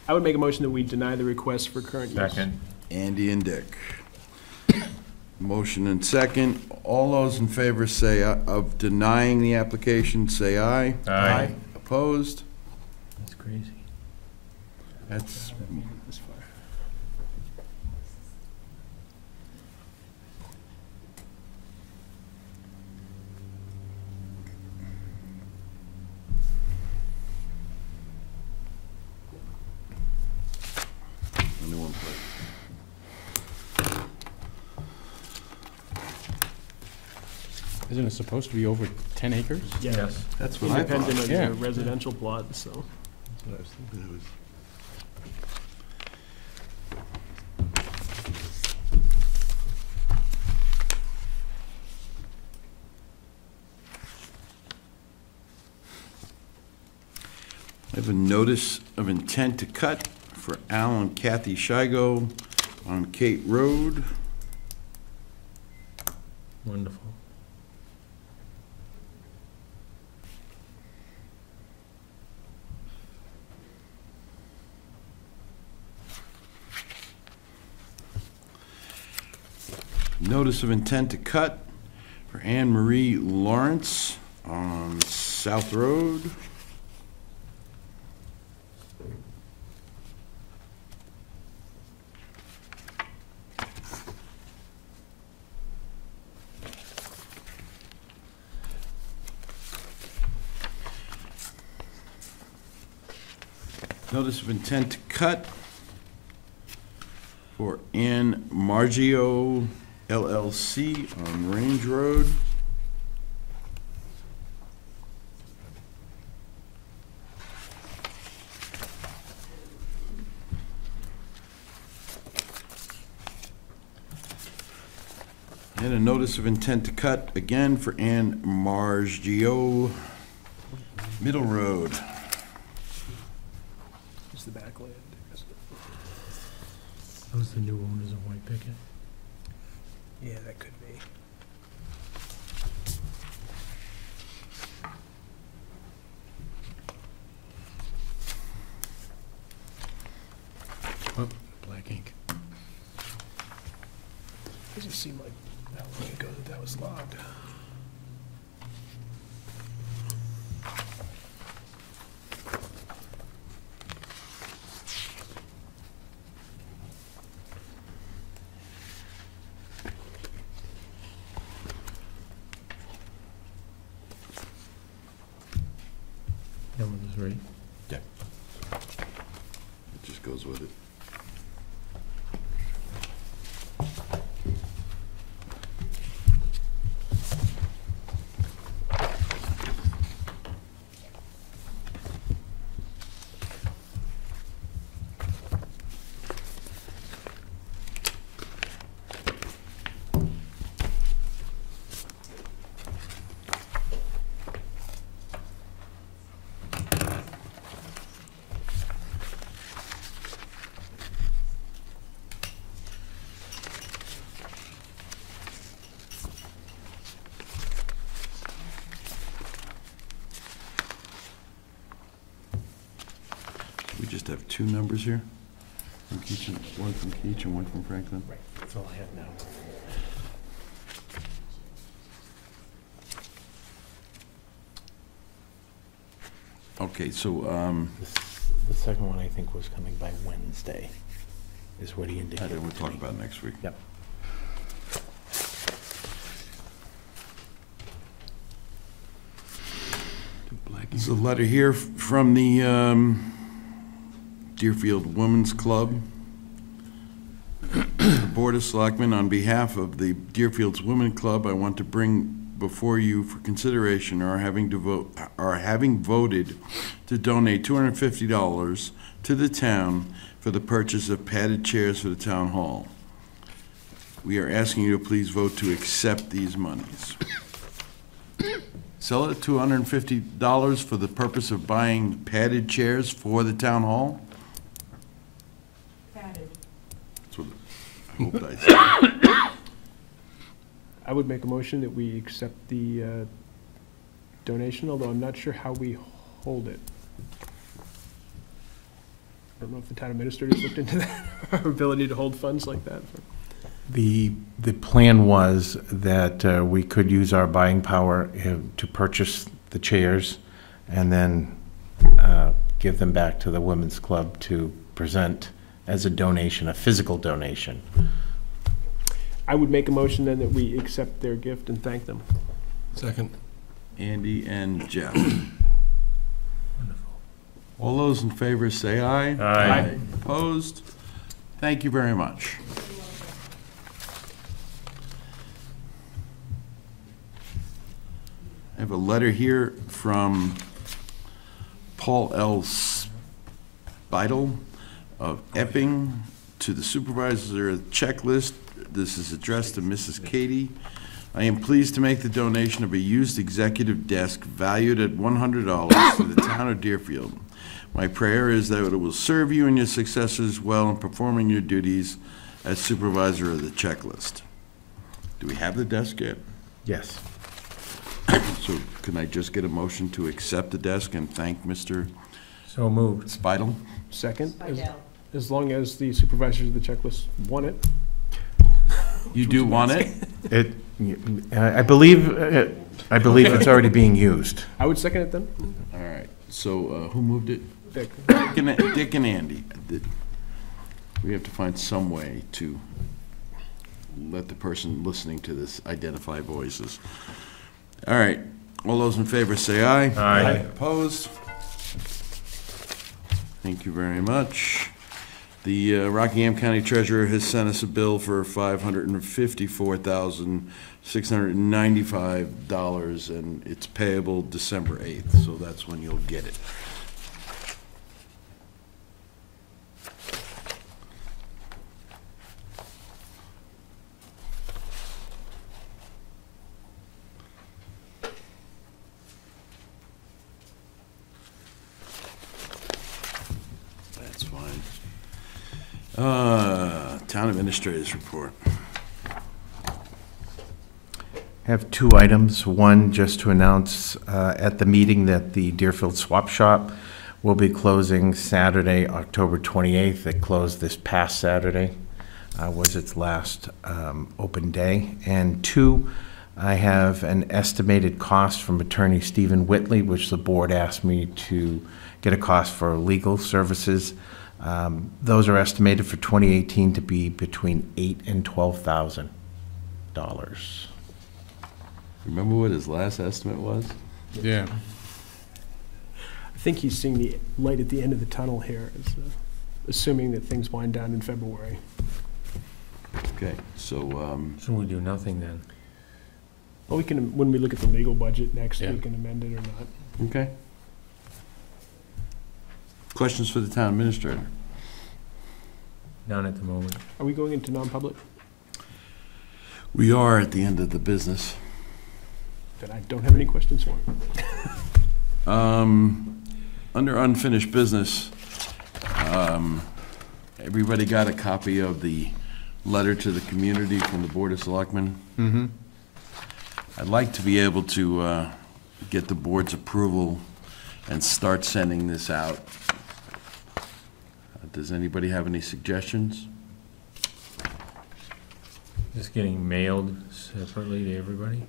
I would make a motion that we deny the request for current use. Second. Andy and Dick. Motion and second. All those in favor say, of denying the application, say aye. Aye. Opposed? That's crazy. That's, This far. only one place. Isn't it supposed to be over 10 acres? Yes. That's what I thought. Independent of Yeah. the residential plot, so. That's what I was thinking. It was- I have a notice of intent to cut for Al and Kathy Shigo on Kate Road. Wonderful. Notice of intent to cut for Anne Marie Lawrence on South Road. Notice of intent to cut for Ann Margio LLC on Range Road. And a notice of intent to cut again for Ann Margio Middle Road. It's the backland. Those the new owners of White Picket? Yeah, that could be. Oh, black ink. Doesn't seem like that long ago that was logged. That one is right. It just goes with it. We just have two numbers here? From Keach and, one from Keach and one from Franklin? Right, that's all I have now. Okay, so, The second one, I think, was coming by Wednesday, is what he indicated. we'll to talk me. about it next week. Yep. There's a letter here from the Deerfield Women's Club. The Board of Selectmen, on behalf of the Deerfield's Women Club, I want to bring before you for consideration our having voted to donate $250 to the town for the purchase of padded chairs for the town hall. We are asking you to please vote to accept these monies. sell it at $250 for the purpose of buying padded chairs for the town hall? Padded. That's what I hoped I said. I would make a motion that we accept the donation, although I'm not sure how we hold it. I don't know if the town administrator's looked into that, our ability to hold funds like that. The plan was that we could use our buying power to purchase the chairs and then give them back to the Women's Club to present as a donation, a physical donation. I would make a motion then that we accept their gift and thank them. Second. Andy and Jeff. All those in favor say aye. Aye. Opposed? Thank you very much. I have a letter here from Paul L. Spidel of Epping to the supervisor checklist. This is addressed to Mrs. Katie. I am pleased to make the donation of a used executive desk valued at $100 to the town of Deerfield. My prayer is that it will serve you and your successors well in performing your duties as supervisor of the checklist. Do we have the desk yet? Yes. So can I just get a motion to accept the desk and thank Mr. So moved. Spidel? Second, Spidel. as long as the supervisors of the checklist want it. You do want it? I believe it's already being used. I would second it then. All right, so who moved it? Dick. Dick and Andy. We have to find some way to let the person listening to this identify voices. All right, all those in favor say aye. Aye. Opposed? Thank you very much. The Rockingham County Treasurer has sent us a bill for $554,695, and it's payable December 8th, so that's when you'll get it. That's fine. Town Administrator's Report. I have two items. One, just to announce at the meeting that the Deerfield Swap Shop will be closing Saturday, October 28th. It closed this past Saturday, was its last open day. And two, I have an estimated cost from attorney Stephen Whitley, which the board asked me to get a cost for legal services. Those are estimated for 2018 to be between $8,000 and $12,000. Remember what his last estimate was? Yeah. I think he's seeing the light at the end of the tunnel here, assuming that things wind down in February. Okay, so, So we do nothing then? Well, we can, when we look at the legal budget next, Yeah. we can amend it or not. okay. Questions for the Town Administrator? None at the moment. Are we going into non-public? We are at the end of the business. Then I don't have any questions for him. Under unfinished business, everybody got a copy of the letter to the community from the Board of Selectmen? Mm-hmm. I'd like to be able to get the board's approval and start sending this out. Does anybody have any suggestions? Just getting mailed separately to everybody?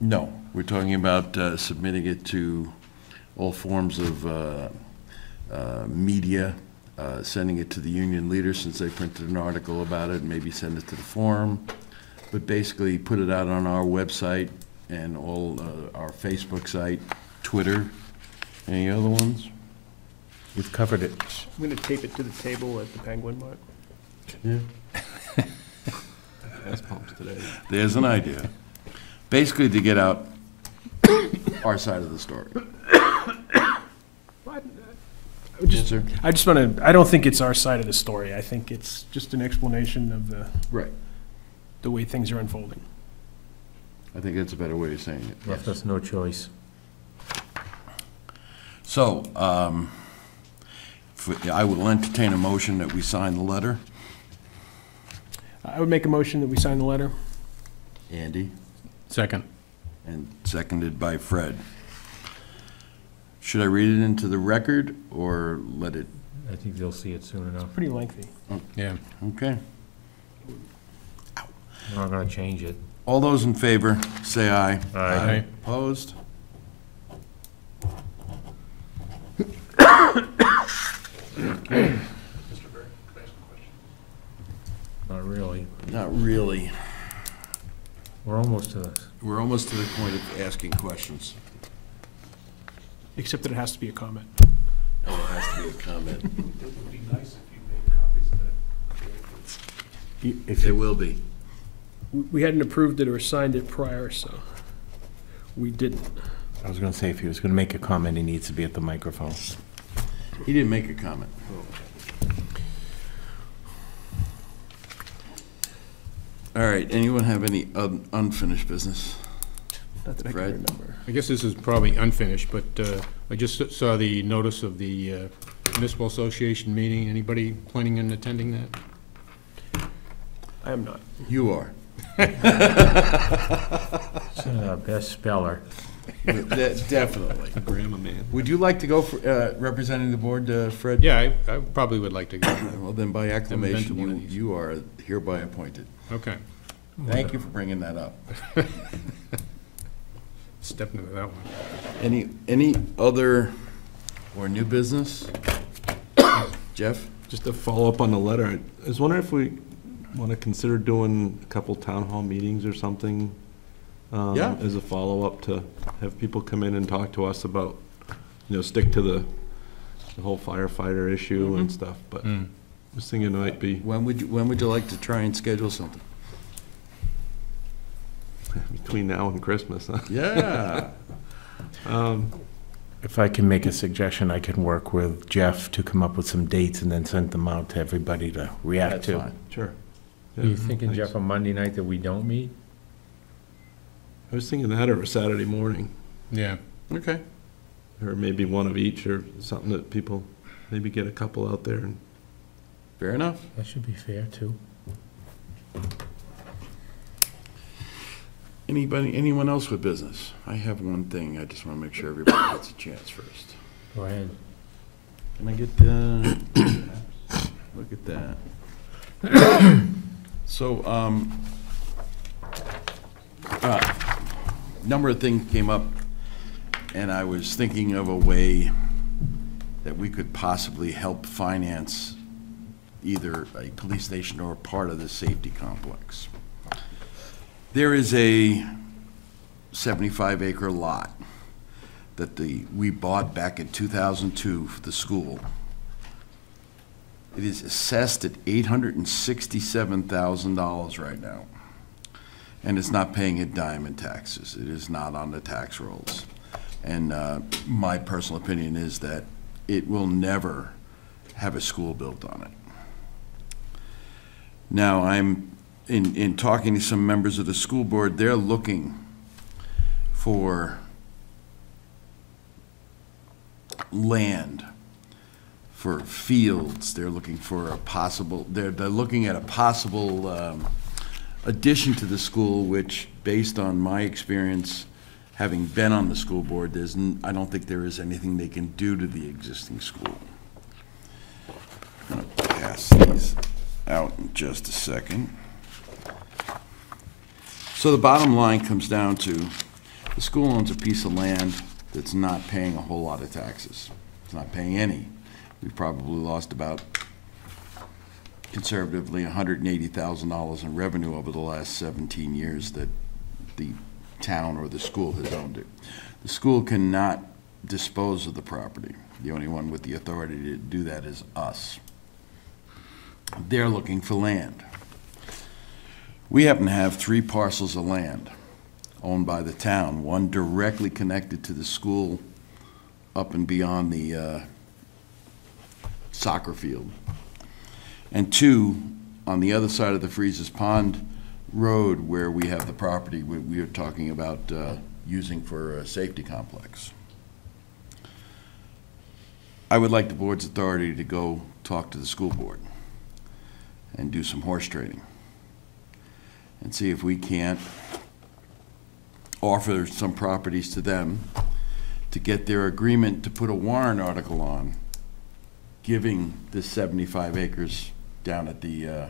No, we're talking about submitting it to all forms of media, sending it to the union leaders since they printed an article about it, maybe send it to the forum, but basically put it out on our website and all our Facebook site, Twitter. Any other ones? We've covered it. I'm going to tape it to the table at the Penguin Mart. Yeah. That's pumps today. There's an idea. Basically to get out our side of the story. Yes, sir. I just want to, I don't think it's our side of the story. I think it's just an explanation of Right. the way things are unfolding. I think that's a better way of saying it. Left us no choice. So, I will entertain a motion that we sign the letter. I would make a motion that we sign the letter. Andy? Second. And seconded by Fred. Should I read it into the record, or let it? I think they'll see it soon enough. Pretty lengthy. Yeah. Okay. We're not gonna change it. All those in favor, say aye. Aye. Opposed? Not really. Not really. We're almost to We're almost to the point of asking questions. Except that it has to be a comment. Oh, it has to be a comment. It would be nice if you made copies of that. If There you, will be. We hadn't approved it or signed it prior, so we didn't. I was gonna say, if he was gonna make a comment, he needs to be at the microphone. He didn't make a comment. All right, anyone have any unfinished business? Not that I can Fred? remember. I guess this is probably unfinished, but I just saw the notice of the municipal association meeting. Anybody planning on attending that? I am not. You are. best speller. Definitely. Grammar man. Would you like to go for, representing the board, Fred? Yeah, I probably would like to go. Well, then by acclamation, one of these. you are hereby appointed. Okay, Thank you for bringing that up. step into that one. Any other or new business? Jeff? Just to follow up on the letter, I was wondering if we want to consider doing a couple town hall meetings or something. Yeah. As a follow-up to have people come in and talk to us about, stick to the whole firefighter issue and stuff, but I was thinking it might be When would you like to try and schedule something? between now and Christmas, huh? Yeah. If I can make a suggestion, I can work with Jeff to come up with some dates and then send them out to everybody to react That's to. fine. Sure. Are you Yeah, thinking, thanks. Jeff, on Monday night that we don't meet? I was thinking that or a Saturday morning, Yeah, Okay. or maybe one of each, or something that people, maybe get a couple out there and Fair enough. That should be fair, too. Anyone else with business? I have one thing. I just want to make sure everybody gets a chance first. Go ahead. Can I get, look at that. So, number of things came up, and I was thinking of a way that we could possibly help finance either a police station or part of the safety complex. There is a 75-acre lot that we bought back in 2002 for the school. It is assessed at $867,000 right now, and it's not paying a dime in taxes. It is not on the tax rolls. And my personal opinion is that it will never have a school built on it. Now, I'm in talking to some members of the school board, they're looking for land, for fields. They're looking for a possible, they're looking at a possible addition to the school, which, based on my experience, having been on the school board, I don't think there is anything they can do to the existing school. I'm gonna pass these out in just a second. So the bottom line comes down to, the school owns a piece of land that's not paying a whole lot of taxes. It's not paying any. We've probably lost about, conservatively, $180,000 in revenue over the last 17 years that the town or the school has owned it. The school cannot dispose of the property. The only one with the authority to do that is us. They're looking for land. We happen to have 3 parcels of land owned by the town, one directly connected to the school up and beyond the soccer field, and 2 on the other side of the Freezes Pond Road, where we have the property we are talking about using for a safety complex. I would like the board's authority to go talk to the school board and do some horse trading and see if we can't offer some properties to them to get their agreement to put a warrant article on, giving the 75 acres down at the,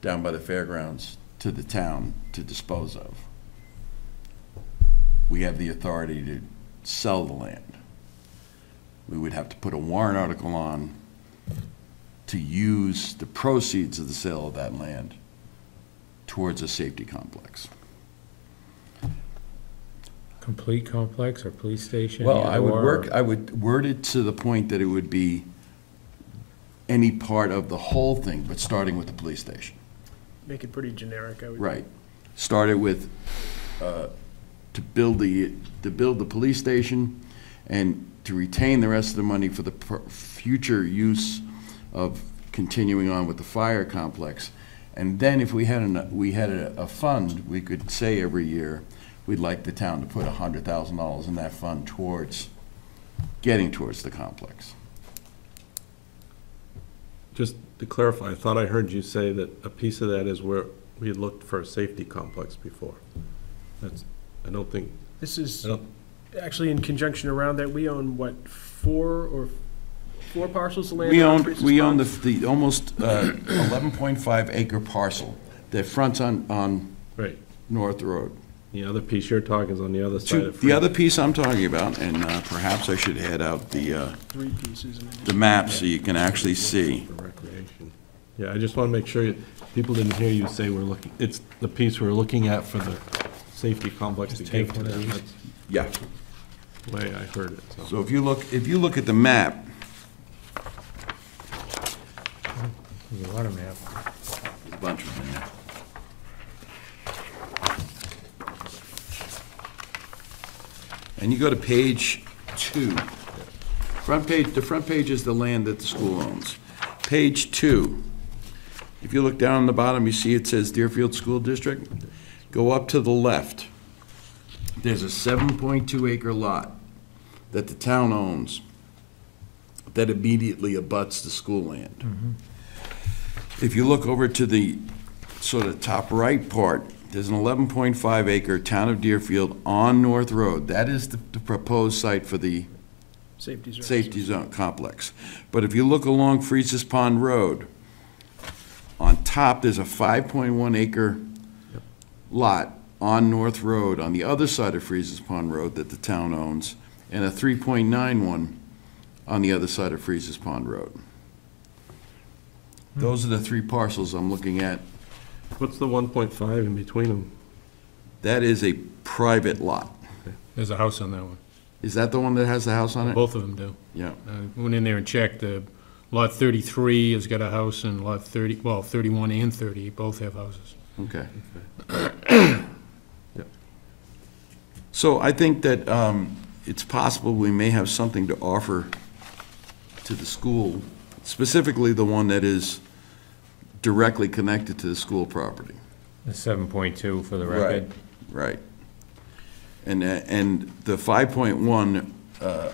down by the fairgrounds to the town to dispose of. We have the authority to sell the land. We would have to put a warrant article on to use the proceeds of the sale of that land towards a safety complex. Complete complex or police station? Well, either I would word it to the point that it would be any part of the whole thing, but starting with the police station. Make it pretty generic, I would. Right. Start it with, to build the police station and to retain the rest of the money for the future use of continuing on with the fire complex. And then if we had a fund, we could say every year, we'd like the town to put $100,000 in that fund towards getting towards the complex. Just to clarify, I thought I heard you say that a piece of that is where we had looked for a safety complex before. That's, I don't think, This is I don't, actually in conjunction around that. We own, what, four parcels of land? We on own Priest's the Pond? almost 11.5 acre parcel that fronts on right. North Road. The other piece you're talking is on the other side of. The other piece I'm talking about, and perhaps I should head out the 3 pieces. in the map so you can actually see. For recreation. Yeah, I just want to make sure people didn't hear you say we're looking, it's the piece we're looking at for the safety complex to give to them. That's Yeah. the way I heard it, so. So if you look at the map, There's a lot of map. there's a bunch of them there. And you go to page 2. The front page is the land that the school owns. Page 2, if you look down on the bottom, you see it says Deerfield School District. Go up to the left. There's a 7.2 acre lot that the town owns that immediately abuts the school land. If you look over to the sort of top right part, there's an 11.5 acre town of Deerfield on North Road. That is the proposed site for the safety zone complex. But if you look along Freeze's Pond Road, on top, there's a 5.1 acre lot on North Road on the other side of Freeze's Pond Road that the town owns, and a 3.91 on the other side of Freeze's Pond Road. Those are the 3 parcels I'm looking at. What's the 1.5 in between them? That is a private lot. There's a house on that one. Is that the one that has the house on it? Both of them do. Yeah. Went in there and checked. Lot 33 has got a house, and lot 31 and 30 both have houses. Okay. So I think that it's possible we may have something to offer to the school, specifically the one that is directly connected to the school property. The 7.2 for the record. Right. And the 5.1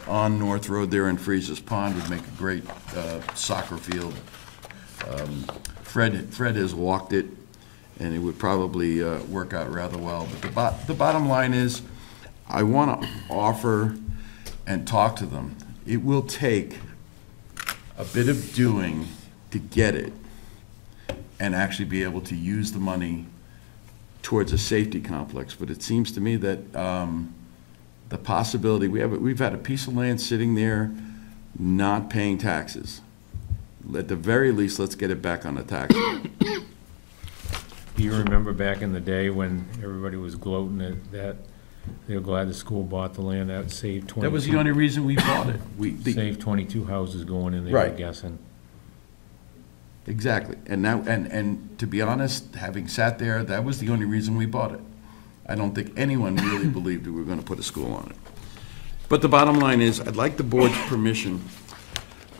on North Road there in Freeze's Pond would make a great soccer field. Fred has walked it, and it would probably work out rather well. But the bottom line is, I want to offer and talk to them. It will take a bit of doing to get it and actually be able to use the money towards a safety complex. But it seems to me that the possibility, we've had a piece of land sitting there not paying taxes. At the very least, let's get it back on the tax roll. Do you remember back in the day when everybody was gloating that they were glad the school bought the land, that saved 22? That was the only reason we bought it. Saved 22 houses going in there, Right. I'm guessing. Exactly. And now, and to be honest, having sat there, that was the only reason we bought it. I don't think anyone really believed that we were going to put a school on it. But the bottom line is, I'd like the board's permission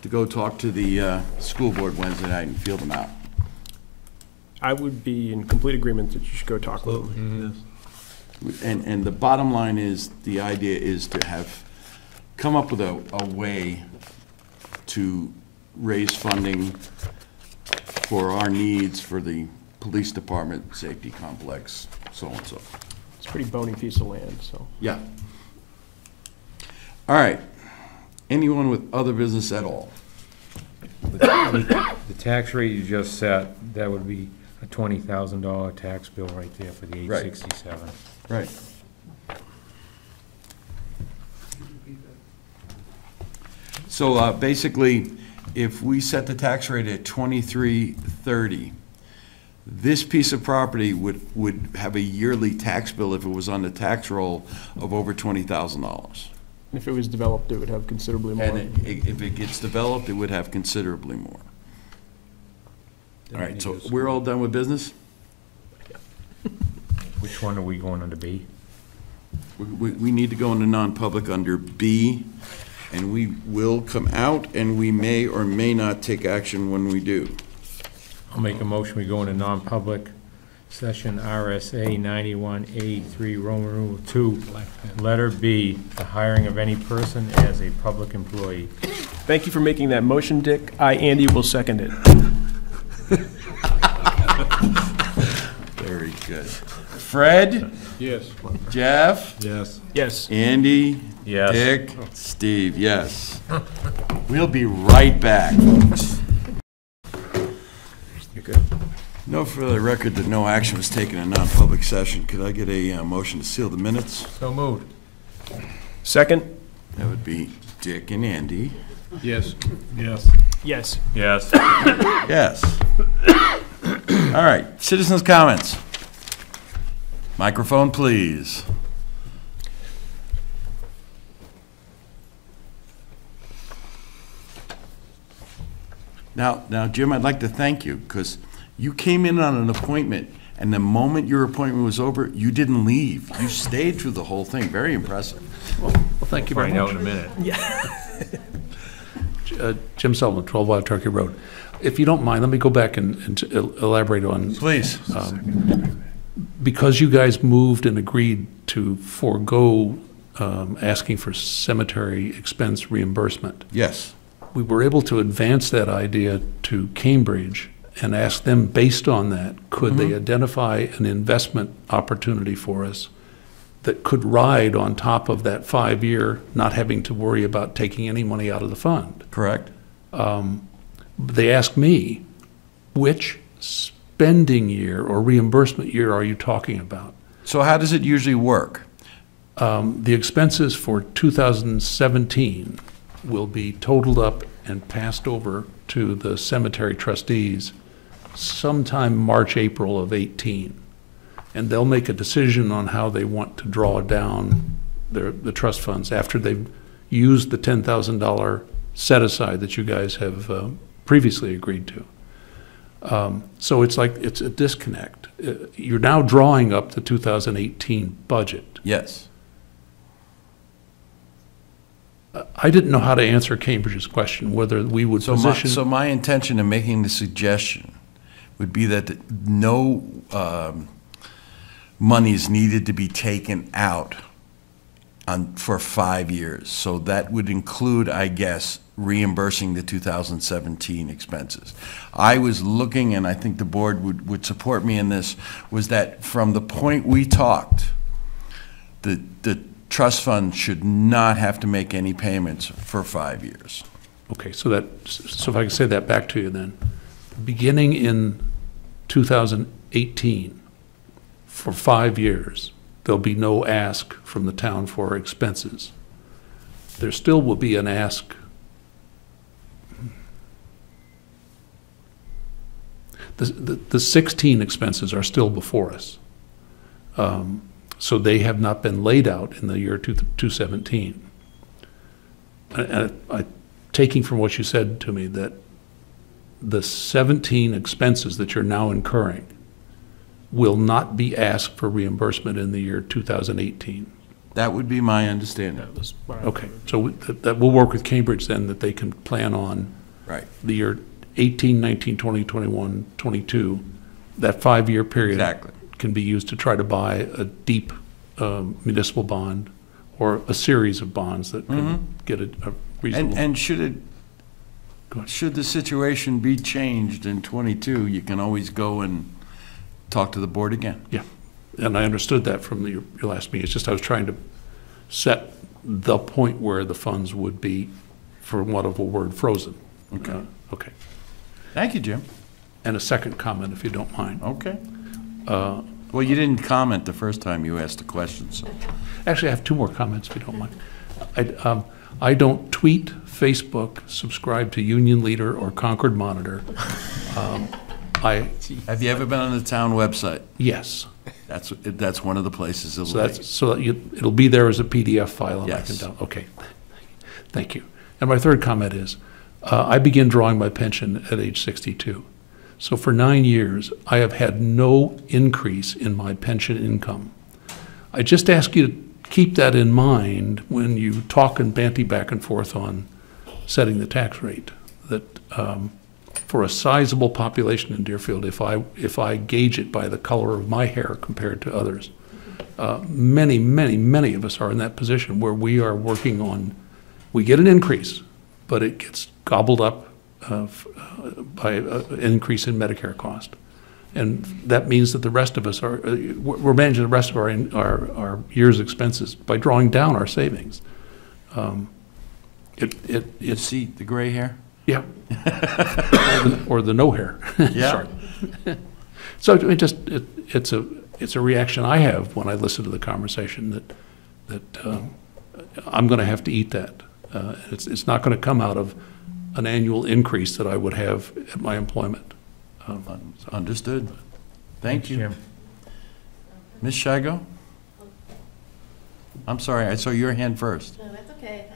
to go talk to the school board Wednesday night and feel them out. I would be in complete agreement that you should go talk with them. And the bottom line is, the idea is to come up with a way to raise funding for our needs for the police department, safety complex, so and so. It's a pretty bony piece of land, so. Yeah. All right. Anyone with other business at all? The tax rate you just set, that would be a $20,000 tax bill right there for the Right. 867. Right. So basically, if we set the tax rate at 2330, this piece of property would have a yearly tax bill, if it was on the tax roll, of over $20,000. If it was developed, it would have considerably more. And if it gets developed, it would have considerably more. All right, so we're all done with business? Which one are we going under B? We need to go into non-public under B, and we will come out, and we may or may not take action when we do. I'll make a motion, we go into non-public session RSA 91A3, Roman numeral 2, letter B, the hiring of any person as a public employee. Thank you for making that motion, Dick. I, Andy, will second it. Very good. Fred? Yes. Jeff? Yes. Yes. Andy? Yes. Dick? Steve, yes. We'll be right back, folks. You're good. Note for the record that no action was taken in non-public session. Could I get a motion to seal the minutes? So moved. Second? That would be Dick and Andy. Yes. Yes. Yes. Yes. Yes. All right, citizens' comments. Microphone, please. Now, Jim, I'd like to thank you, because you came in on an appointment, and the moment your appointment was over, you didn't leave. You stayed through the whole thing. Very impressive. Well, thank you very Find out much. in a minute. Jim Sullivan, 12 Wild Turkey Road. If you don't mind, let me go back and elaborate on, Please. because you guys moved and agreed to forego asking for cemetery expense reimbursement, Yes. we were able to advance that idea to Cambridge and ask them, based on that, could they identify an investment opportunity for us that could ride on top of that 5-year, not having to worry about taking any money out of the fund. Correct. They asked me, which spending year or reimbursement year are you talking about? So how does it usually work? The expenses for 2017 will be totaled up and passed over to the cemetery trustees sometime March, April of 18. And they'll make a decision on how they want to draw down the trust funds after they've used the $10,000 set aside that you guys have previously agreed to. So it's like, it's a disconnect. You're now drawing up the 2018 budget. Yes. I didn't know how to answer Cambridge's question, whether we would So position. my intention in making the suggestion would be that no monies needed to be taken out for 5 years. So that would include, I guess, reimbursing the 2017 expenses. I was looking, and I think the board would support me in this, was that from the point we talked, the trust fund should not have to make any payments for 5 years. Okay, so if I can say that back to you then. Beginning in 2018, for 5 years, there'll be no ask from the town for expenses. There still will be an ask. The 16 expenses are still before us. So they have not been laid out in the year 2017. Taking from what you said to me, that the 17 expenses that you're now incurring will not be asked for reimbursement in the year 2018. That would be my understanding. Okay, so that we'll work with Cambridge then, that they can plan on Right. the year 18, 19, 20, 21, 22, that 5-year period. Exactly. Can be used to try to buy a deep municipal bond or a series of bonds that can get a reasonable. And should it Go ahead. should the situation be changed in '22, you can always go and talk to the board again. Yeah, and I understood that from your last meeting. It's just I was trying to set the point where the funds would be, for want of a word, frozen. Okay. Okay. Thank you, Jim. And a second comment, if you don't mind. Okay. Uh, Well, you didn't comment the first time you asked the question, so. Actually, I have two more comments, if you don't mind. I don't tweet, Facebook, subscribe to Union Leader or Concord Monitor. Have you ever been on the town website? Yes. That's one of the places it'll So be. so it'll be there as a PDF file and I Yes. can download. Okay, thank you. And my third comment is, I began drawing my pension at age 62. So for 9 years, I have had no increase in my pension income. I just ask you to keep that in mind when you talk and banty back and forth on setting the tax rate, that for a sizable population in Deerfield, if I gauge it by the color of my hair compared to others, many, many, many of us are in that position where we are working on, we get an increase, but it gets gobbled up by an increase in Medicare cost. And that means that the rest of us are, we're managing the rest of our year's expenses by drawing down our savings. You see the gray hair? Yeah. Or the no hair. Yeah. Sorry. So it's a reaction I have when I listen to the conversation that I'm going to have to eat that. It's not going to come out of an annual increase that I would have at my employment. Understood. Thank you. Jim. Ms. Shago? I'm sorry, I saw your hand first. No, that's okay.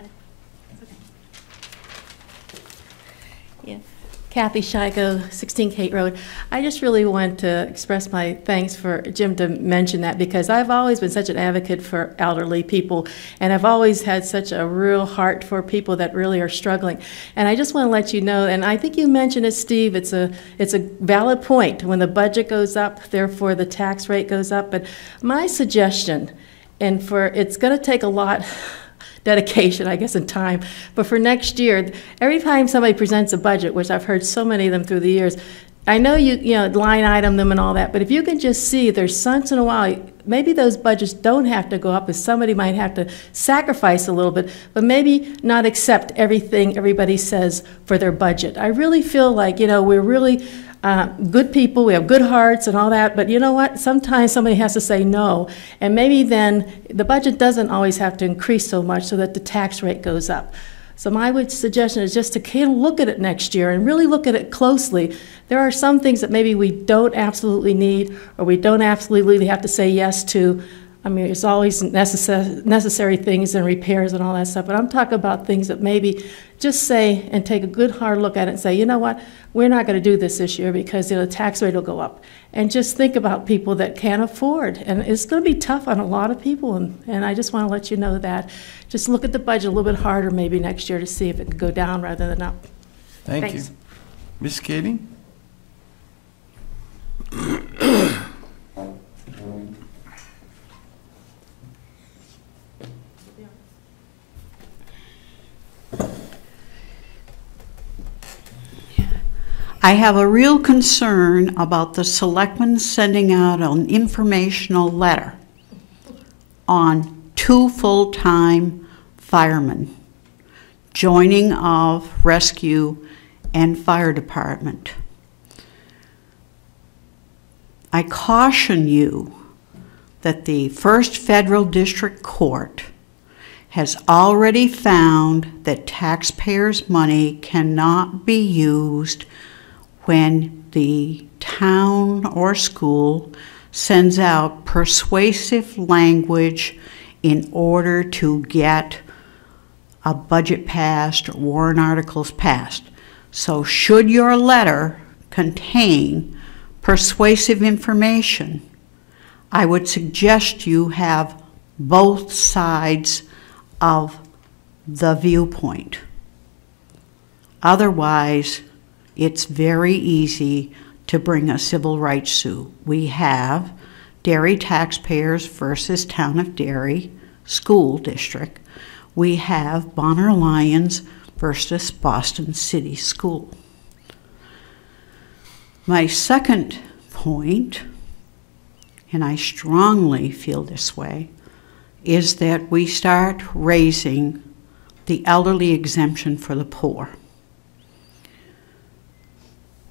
Yeah. Kathy Shigo, 16 Kate Road. I just really want to express my thanks for Jim to mention that, because I've always been such an advocate for elderly people, and I've always had such a real heart for people that really are struggling. And I just want to let you know, and I think you mentioned it, Steve, it's a valid point. When the budget goes up, therefore the tax rate goes up. But my suggestion, and it's going to take a lot dedication, I guess, and time. But for next year, every time somebody presents a budget, which I've heard so many of them through the years, I know you line item them and all that, but if you can just see there's once in a while, maybe those budgets don't have to go up, as somebody might have to sacrifice a little bit, but maybe not accept everything everybody says for their budget. I really feel like, we're really good people, we have good hearts and all that, but you know what? Sometimes somebody has to say no, and maybe then the budget doesn't always have to increase so much so that the tax rate goes up. So my suggestion is just to kind of look at it next year and really look at it closely. There are some things that maybe we don't absolutely need, or we don't absolutely have to say yes to. I mean, it's always necessary things and repairs and all that stuff, but I'm talking about things that maybe just say and take a good hard look at it and say, you know what, we're not going to do this year because the tax rate will go up. And just think about people that can't afford. And it's going to be tough on a lot of people, and I just want to let you know that. Just look at the budget a little bit harder maybe next year to see if it could go down rather than up. Thank you. Thanks. Ms. Katie? I have a real concern about the selectmen sending out an informational letter on 2 full-time firemen joining of rescue and fire department. I caution you that the First Federal District Court has already found that taxpayers' money cannot be used when the town or school sends out persuasive language in order to get a budget passed or warrant articles passed. So should your letter contain persuasive information, I would suggest you have both sides of the viewpoint. Otherwise, it's very easy to bring a civil rights suit. We have Derry taxpayers versus Town of Derry School District. We have Bonner Lions versus Boston City School. My second point, and I strongly feel this way, is that we start raising the elderly exemption for the poor.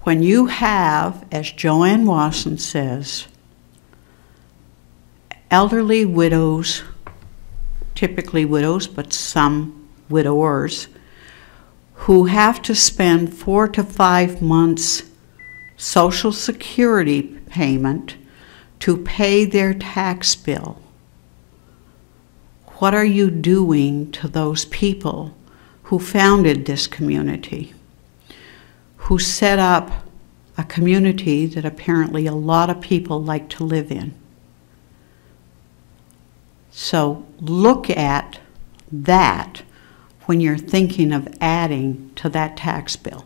When you have, as Joanne Wasson says, elderly widows, typically widows, but some widowers, who have to spend 4 to 5 months Social Security payment to pay their tax bill. What are you doing to those people who founded this community, who set up a community that apparently a lot of people like to live in? So look at that when you're thinking of adding to that tax bill.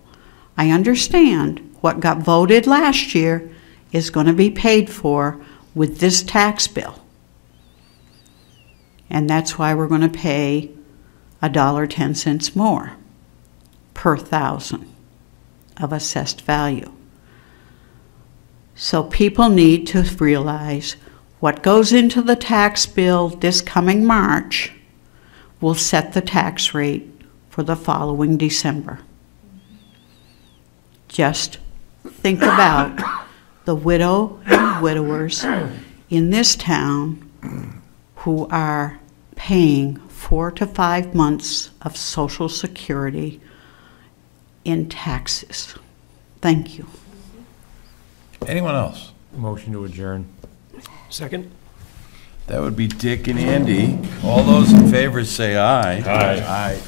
I understand what got voted last year is going to be paid for with this tax bill. And that's why we're going to pay $1.10 more per thousand of assessed value. So people need to realize what goes into the tax bill this coming March will set the tax rate for the following December. Just think about the widow and widowers in this town who are paying 4 to 5 months of Social Security in taxes. Thank you. Anyone else? Motion to adjourn. Second? That would be Dick and Andy. All those in favor say aye. Aye. Aye.